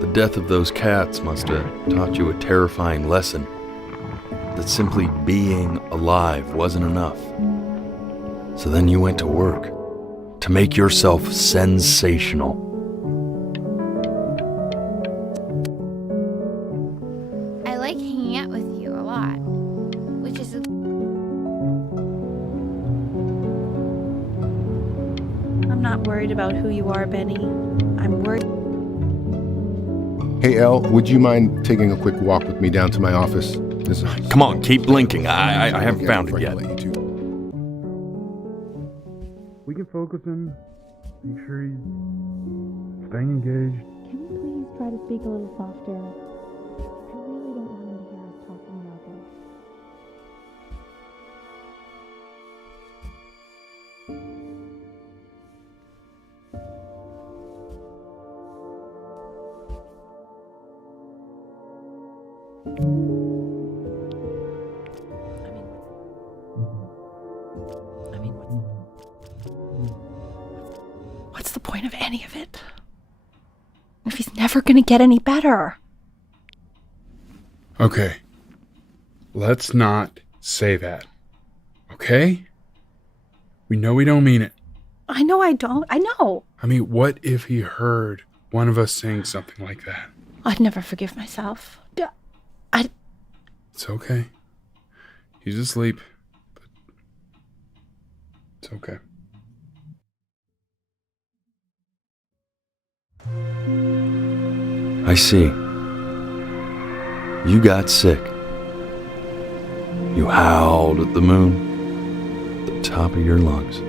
The death of those cats must have taught you a terrifying lesson. That simply being alive wasn't enough. So then you went to work to make yourself sensational. I like hanging out with you a lot, which is I'm not worried about who you are, Benny. I'm worried. Hey, Elle, would you mind taking a quick walk with me down to my office? Come on, keep blinking. I haven't found it yet. We can focus in, make sure he's staying engaged. Can you please try to speak a little softer? I really don't want him to hear us talking about this. What's the point of any of it? If he's never gonna get any better. Okay. Let's not say that. Okay? We know we don't mean it. I know I don't. I know. I mean, what if he heard one of us saying something like that? I'd never forgive myself. It's okay. He's asleep. But It's okay. I see. You got sick. You howled at the moon at the top of your lungs.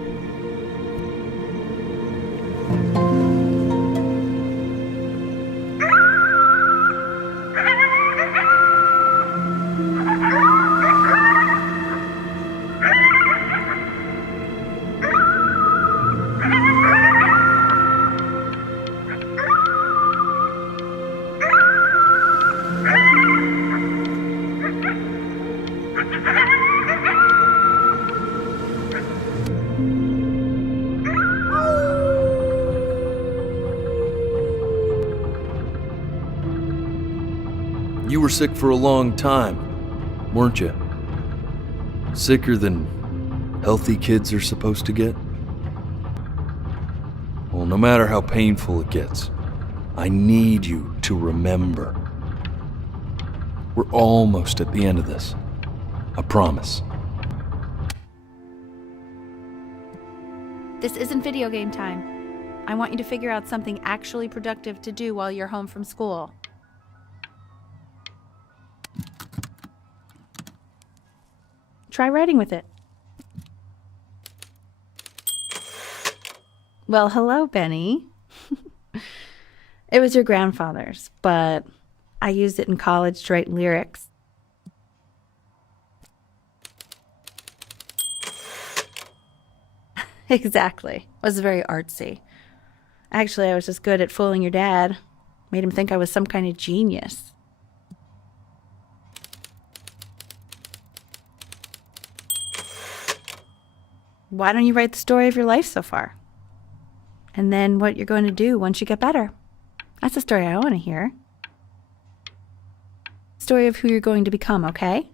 You were sick for a long time, weren't you? Sicker than healthy kids are supposed to get? Well, no matter how painful it gets, I need you to remember. We're almost at the end of this. I promise. This isn't video game time. I want you to figure out something actually productive to do while you're home from school. Try writing with it. Well, hello, Benny. It was your grandfather's, but I used it in college to write lyrics. Exactly. It was very artsy. Actually, I was just good at fooling your dad. Made him think I was some kind of genius. Why don't you write the story of your life so far? And then what you're going to do once you get better. That's the story I want to hear. Story of who you're going to become, okay?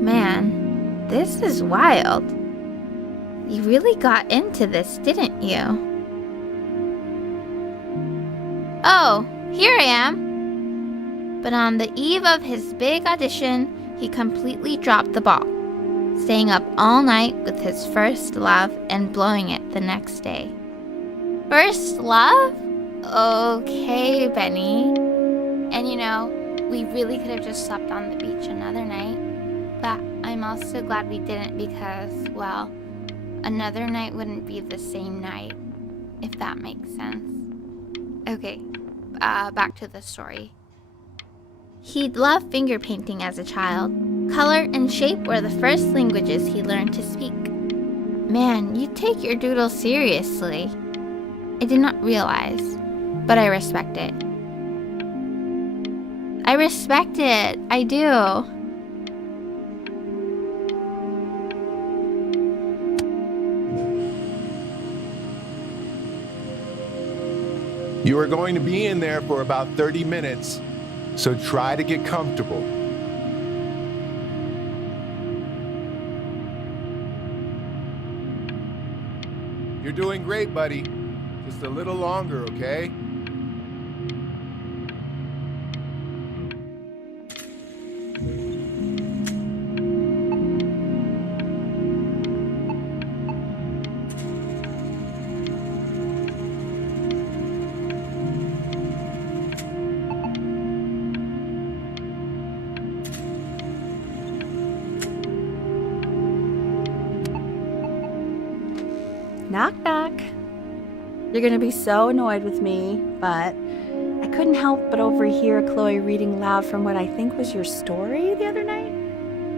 Man, this is wild. You really got into this, didn't you? Oh, here I am. But on the eve of his big audition, he completely dropped the ball, staying up all night with his first love and blowing it the next day. First love? Okay, Benny. And you know, we really could have just slept on the beach another night. But I'm also glad we didn't because, well, another night wouldn't be the same night, if that makes sense. Okay, back to the story. He'd loved finger painting as a child. Color and shape were the first languages he learned to speak. Man, you take your doodle seriously. I did not realize, but I respect it. I respect it, I do. You are going to be in there for about 30 minutes, so try to get comfortable. You're doing great, buddy. Just a little longer, okay? Knock, knock. You're gonna be so annoyed with me, but I couldn't help but overhear Chloe reading loud from what I think was your story the other night.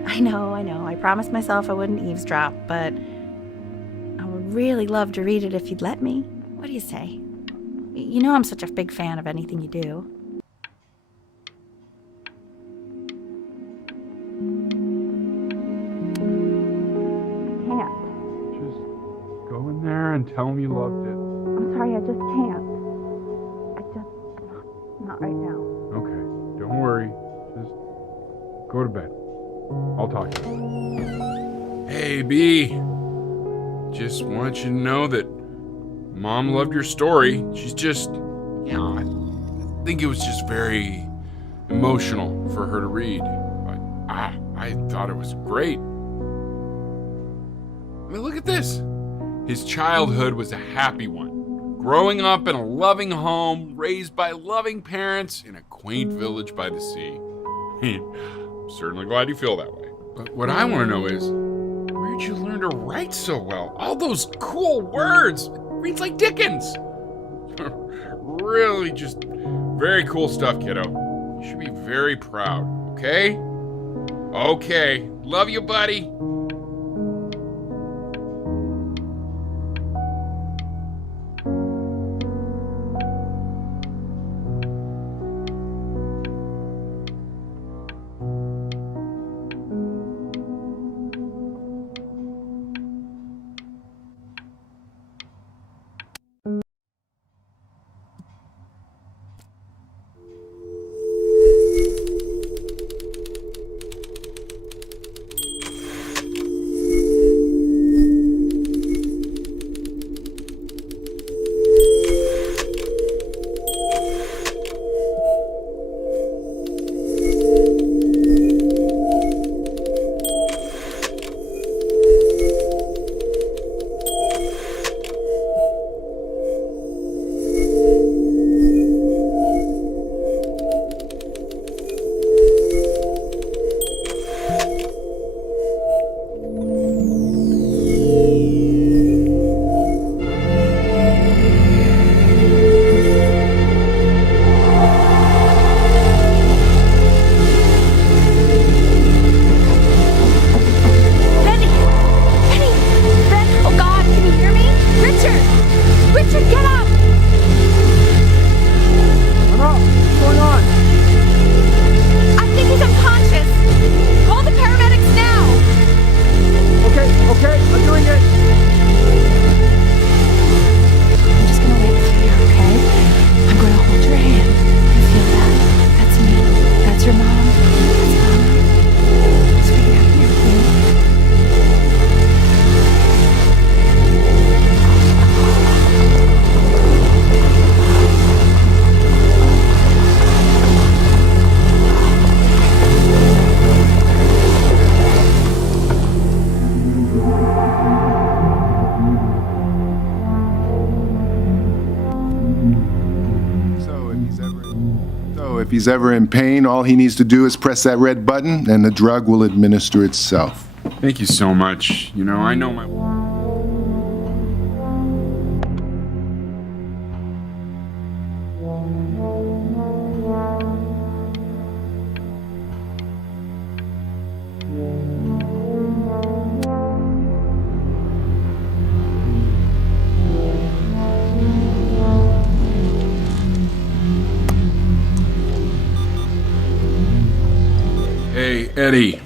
I know. I promised myself I wouldn't eavesdrop, but I would really love to read it if you'd let me. What do you say? You know I'm such a big fan of anything you do. Go in there and tell him you loved it. I'm sorry, I just can't. Not right now. Okay, don't worry. Just go to bed. I'll talk to you. Hey, B. Just want you to know that Mom loved your story. She's just, I think it was just very emotional for her to read. But I thought it was great. I mean, look at this. His childhood was a happy one. Growing up in a loving home, raised by loving parents in a quaint village by the sea. I'm certainly glad you feel that way. But what I want to know is, where'd you learn to write so well? All those cool words. It reads like Dickens. Really just very cool stuff, kiddo. You should be very proud, okay? Okay. Love you, buddy. If he's ever in pain, all he needs to do is press that red button and the drug will administer itself. Thank you so much. I know my... Hey, Eddie.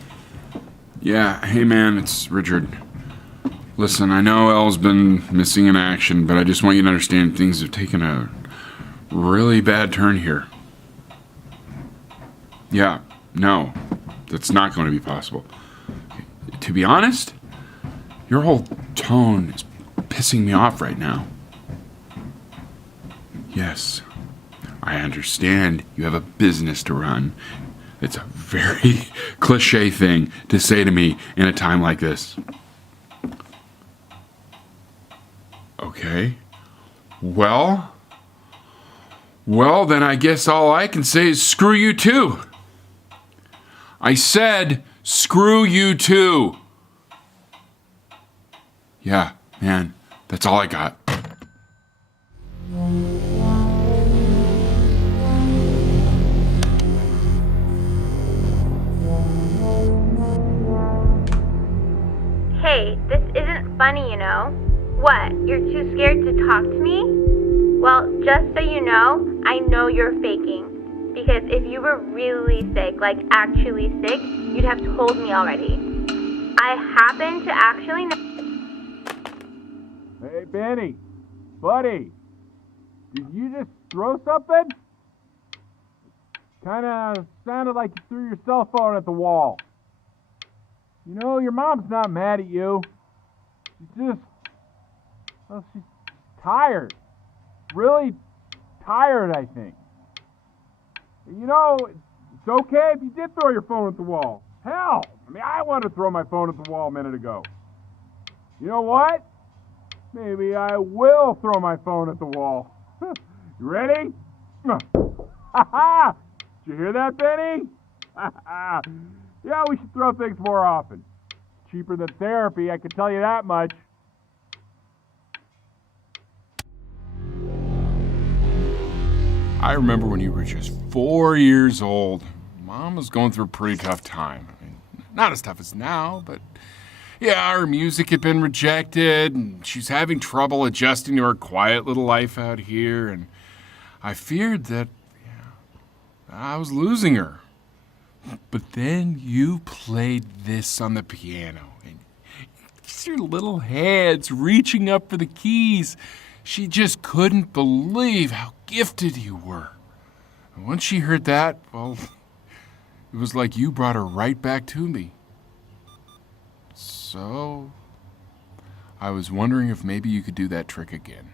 Yeah, hey man, it's Richard. Listen, I know Elle's been missing in action, but I just want you to understand things have taken a really bad turn here. Yeah, no, that's not going to be possible. To be honest, your whole tone is pissing me off right now. Yes, I understand you have a business to run. It's a very cliche thing to say to me in a time like this. Okay. Well, then I guess all I can say is screw you too. I said screw you too. Yeah, man, That's all I got. Hey, this isn't funny, you know. What, you're too scared to talk to me? Well, just so you know you're faking. Because if you were really sick, like actually sick, you'd have told me already. I happen to actually know. Hey, Benny. Buddy. Did you just throw something? Kinda sounded like you threw your cell phone at the wall. You know, your mom's not mad at you. She's tired. Really tired, I think. You know, it's okay if you did throw your phone at the wall. Hell, I wanted to throw my phone at the wall a minute ago. You know what? Maybe I will throw my phone at the wall. You ready? Ha-ha! Did you hear that, Benny? Yeah, we should throw things more often. Cheaper than therapy, I can tell you that much. I remember when you were just 4 years old. Mom was going through a pretty tough time. Not as tough as now, but yeah, her music had been rejected, and she's having trouble adjusting to her quiet little life out here, and I feared that I was losing her. But then you played this on the piano, and your little hands reaching up for the keys. She just couldn't believe how gifted you were. And once she heard that, well, it was like you brought her right back to me. So, I was wondering if maybe you could do that trick again.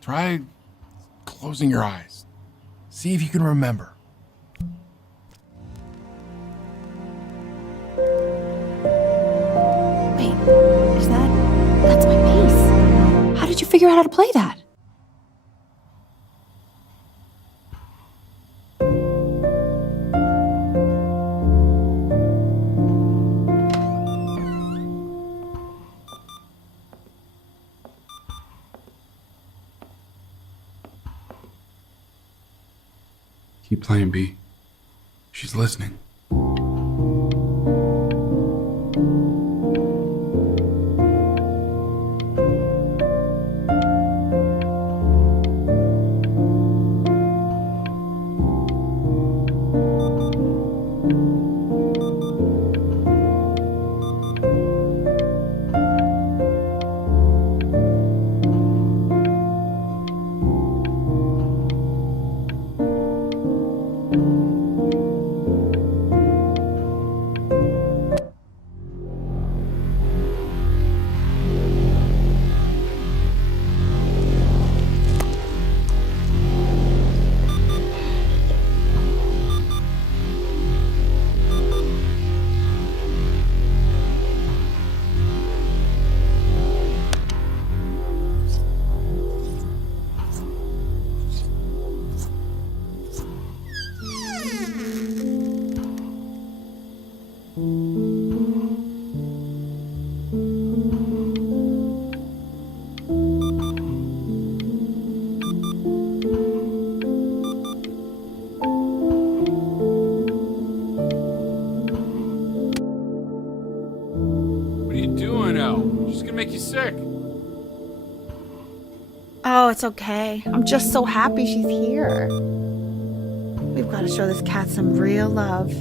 Try closing your eyes. See if you can remember. Wait, that's my bass. How did you figure out how to play that? Keep playing, B. She's listening. Make you sick. Oh, it's okay. I'm just so happy she's here. We've got to show this cat some real love.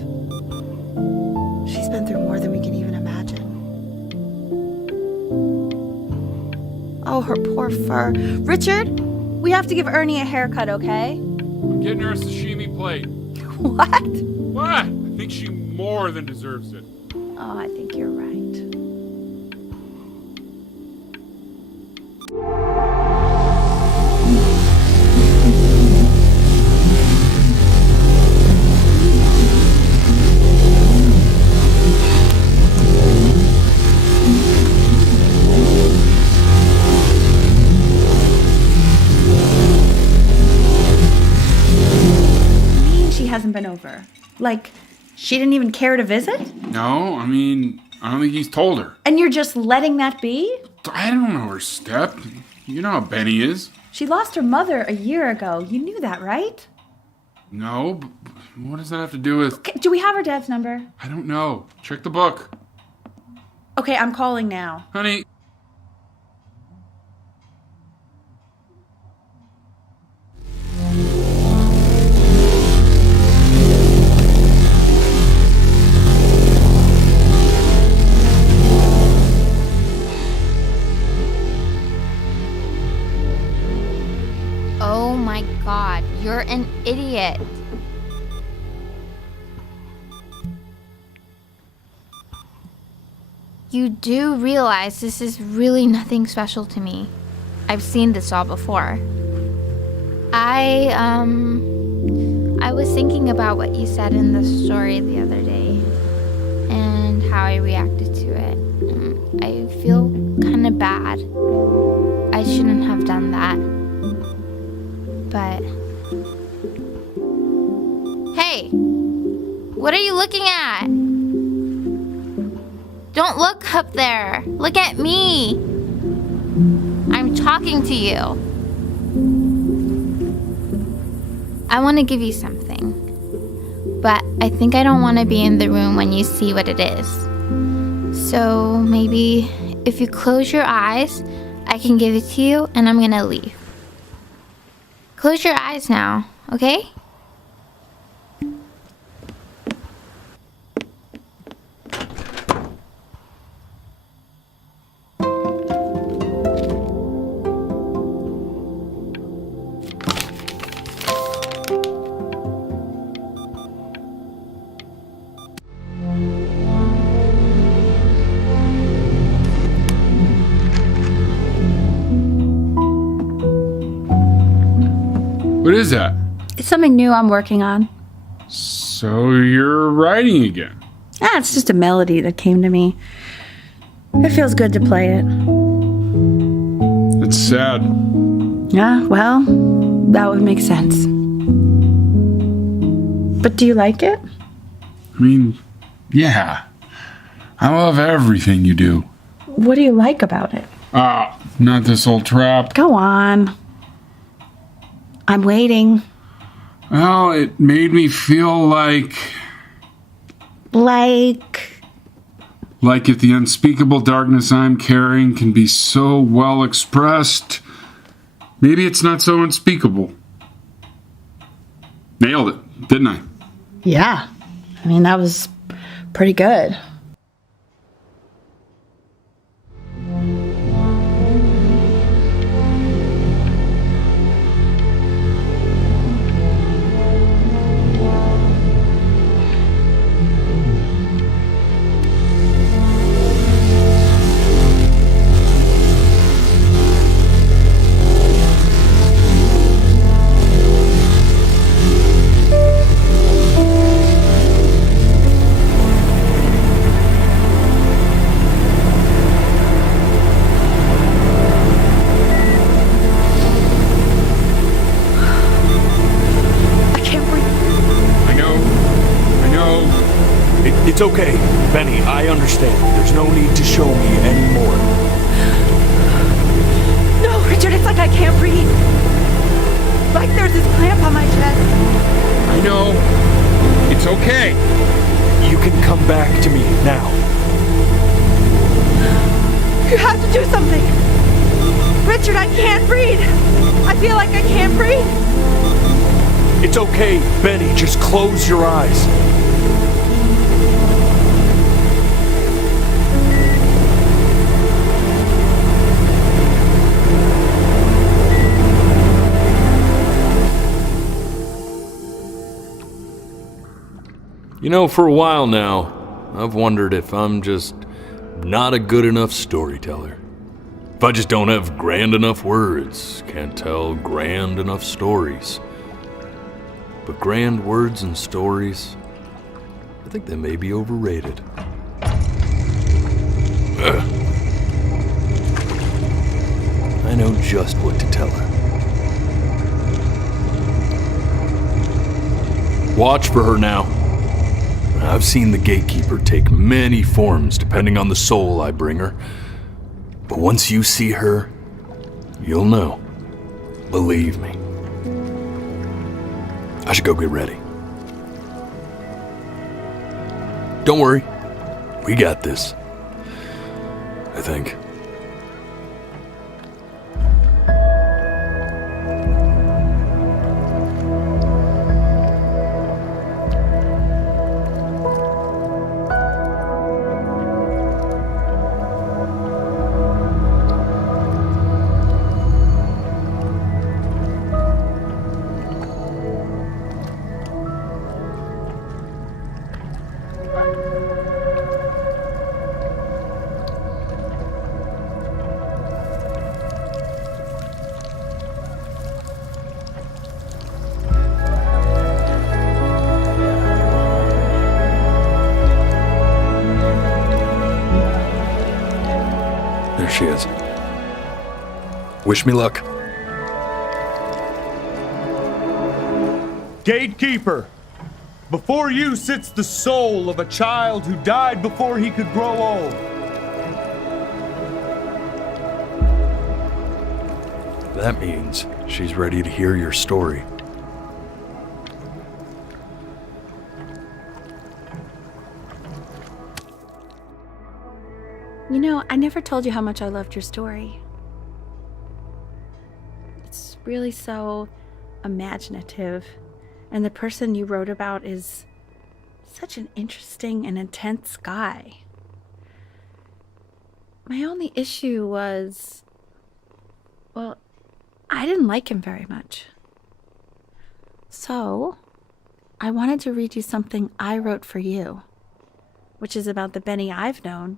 She's been through more than we can even imagine. Oh, her poor fur. Richard, we have to give Ernie a haircut, okay? I'm getting her a sashimi plate. What? What? I think she more than deserves it. Oh, I think you're right. Hasn't been over. Like, she didn't even care to visit? No, I don't think he's told her. And you're just letting that be? I don't know her step. You know how Benny is. She lost her mother a year ago. You knew that, right? No, but what does that have to do with... Okay, do we have her dad's number? I don't know. Check the book. Okay, I'm calling now. Honey. Oh my god, you're an idiot. You do realize this is really nothing special to me. I've seen this all before. I was thinking about what you said in the story the other day and how I reacted to it. I feel kind of bad. I shouldn't have done that. But hey, what are you looking at? Don't look up there. Look at me. I'm talking to you. I want to give you something, but I think I don't want to be in the room when you see what it is. So maybe if you close your eyes, I can give it to you and I'm gonna leave. Close your eyes now, okay? What is that? It's something new I'm working on. So you're writing again? It's just a melody that came to me. It feels good to play it. It's sad. Yeah, well, that would make sense. But do you like it? I mean, yeah. I love everything you do. What do you like about it? Not this old trap. Go on. I'm waiting. Well, it made me feel like if the unspeakable darkness I'm carrying can be so well expressed, maybe it's not so unspeakable. Nailed it, didn't I? Yeah. I mean, that was pretty good. It's okay, Benny, I understand. There's no need to show me anymore. No, Richard, it's like I can't breathe. Like there's this clamp on my chest. I know. It's okay. You can come back to me now. You have to do something. Richard, I can't breathe. I feel like I can't breathe. It's okay, Benny, just close your eyes. You know, for a while now, I've wondered if I'm just not a good enough storyteller. If I just don't have grand enough words, can't tell grand enough stories. But grand words and stories, I think they may be overrated. I know just what to tell her. Watch for her now. I've seen the gatekeeper take many forms depending on the soul I bring her. But once you see her, you'll know. Believe me. I should go get ready. Don't worry. We got this. I think. There she is. Wish me luck. Gatekeeper, before you sits the soul of a child who died before he could grow old. That means she's ready to hear your story. You know, I never told you how much I loved your story. It's really so imaginative, and the person you wrote about is such an interesting and intense guy. My only issue was, well, I didn't like him very much. So, I wanted to read you something I wrote for you, which is about the Benny I've known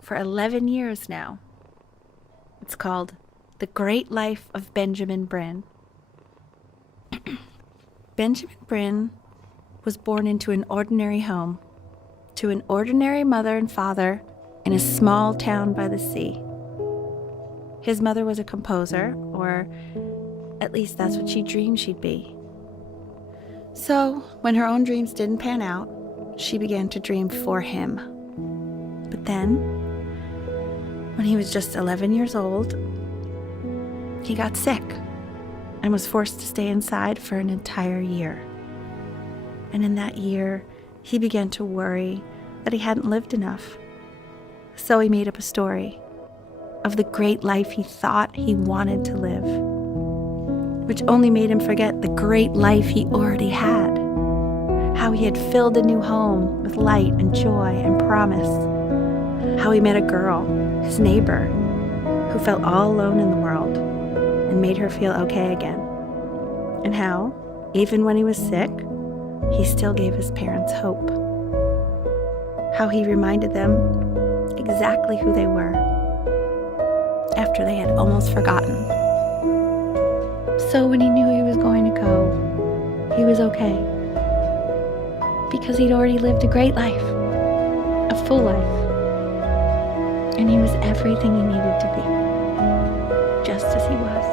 for 11 years now. It's called The Great Life of Benjamin Bryn. Benjamin Bryn was born into an ordinary home, to an ordinary mother and father in a small town by the sea. His mother was a composer, or at least that's what she dreamed she'd be. So, when her own dreams didn't pan out, she began to dream for him. But then, when he was just 11 years old, he got sick and was forced to stay inside for an entire year. And in that year, he began to worry that he hadn't lived enough. So he made up a story of the great life he thought he wanted to live, which only made him forget the great life he already had, how he had filled a new home with light and joy and promise, how he met a girl, his neighbor, who felt all alone in the world and made her feel okay again, and how, even when he was sick, he still gave his parents hope, how he reminded them exactly who they were after they had almost forgotten. So when he knew he was going to go, he was okay, because he'd already lived a great life, a full life. And he was everything he needed to be, just as he was.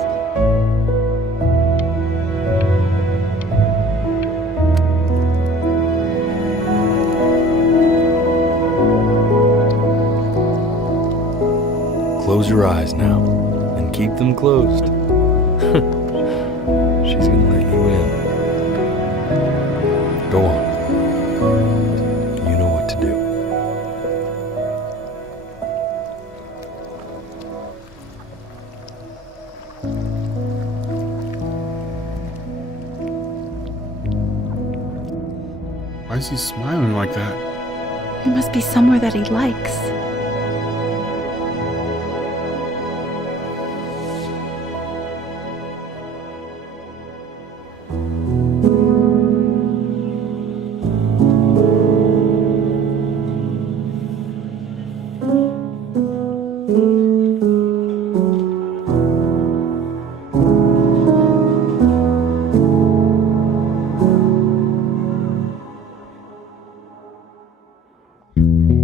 Close your eyes now, and keep them closed. She's gonna let you in. Go on. You know what to do. Why is he smiling like that? He must be somewhere that he likes.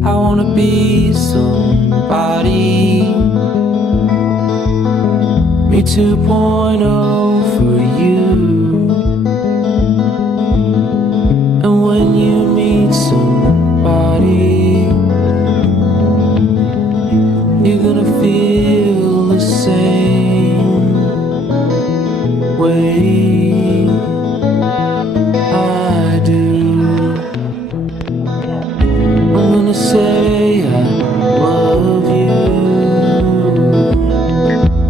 I wanna be somebody. Me 2.0 for you. And when you meet somebody, you're gonna feel way I do. I'm gonna say I love you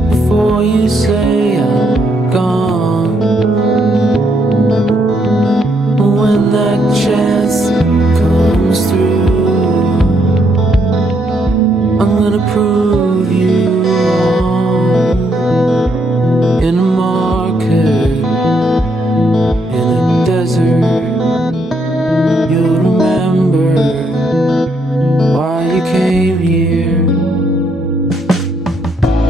before you say I'm gone. When that chance comes through, I'm gonna prove you wrong. In a market, in a desert, you'll remember why you came here.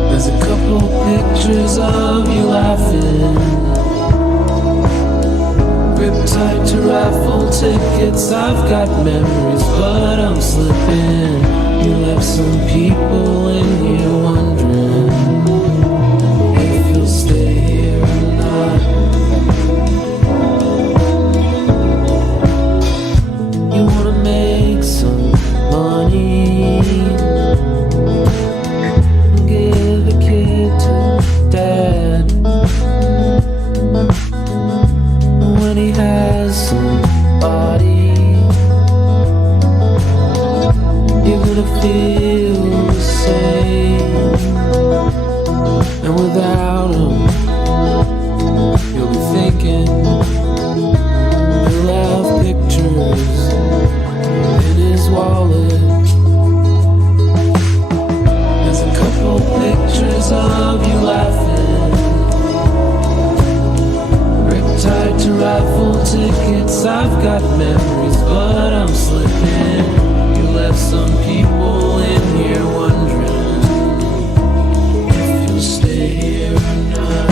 There's a couple pictures of you laughing, gripped tight to raffle tickets. I've got memories, but I'm slipping. You left some people in here wondering if you'll stay here or not. You wanna make some money, give a kid to dad when he has somebody. You're gonna feel the same, and without him, you'll be thinking he'll have pictures in his wallet. There's a couple pictures of you laughing, ripped tied to raffle tickets. I've got memories, but I'm slipping. Left some people in here wondering if you'll stay here or not.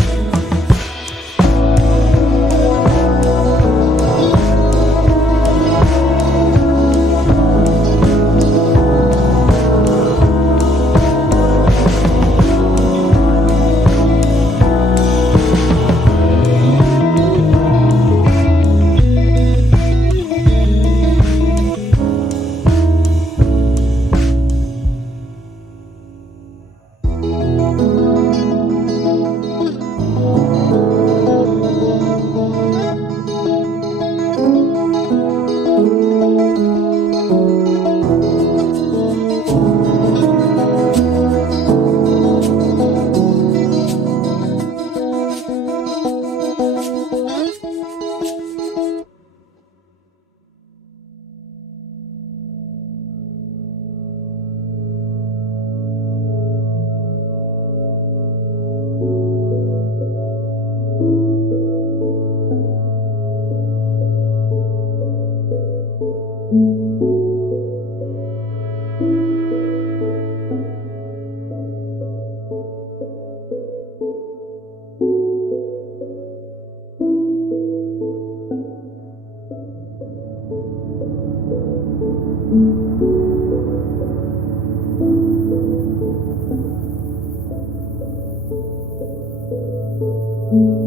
Mm-hmm.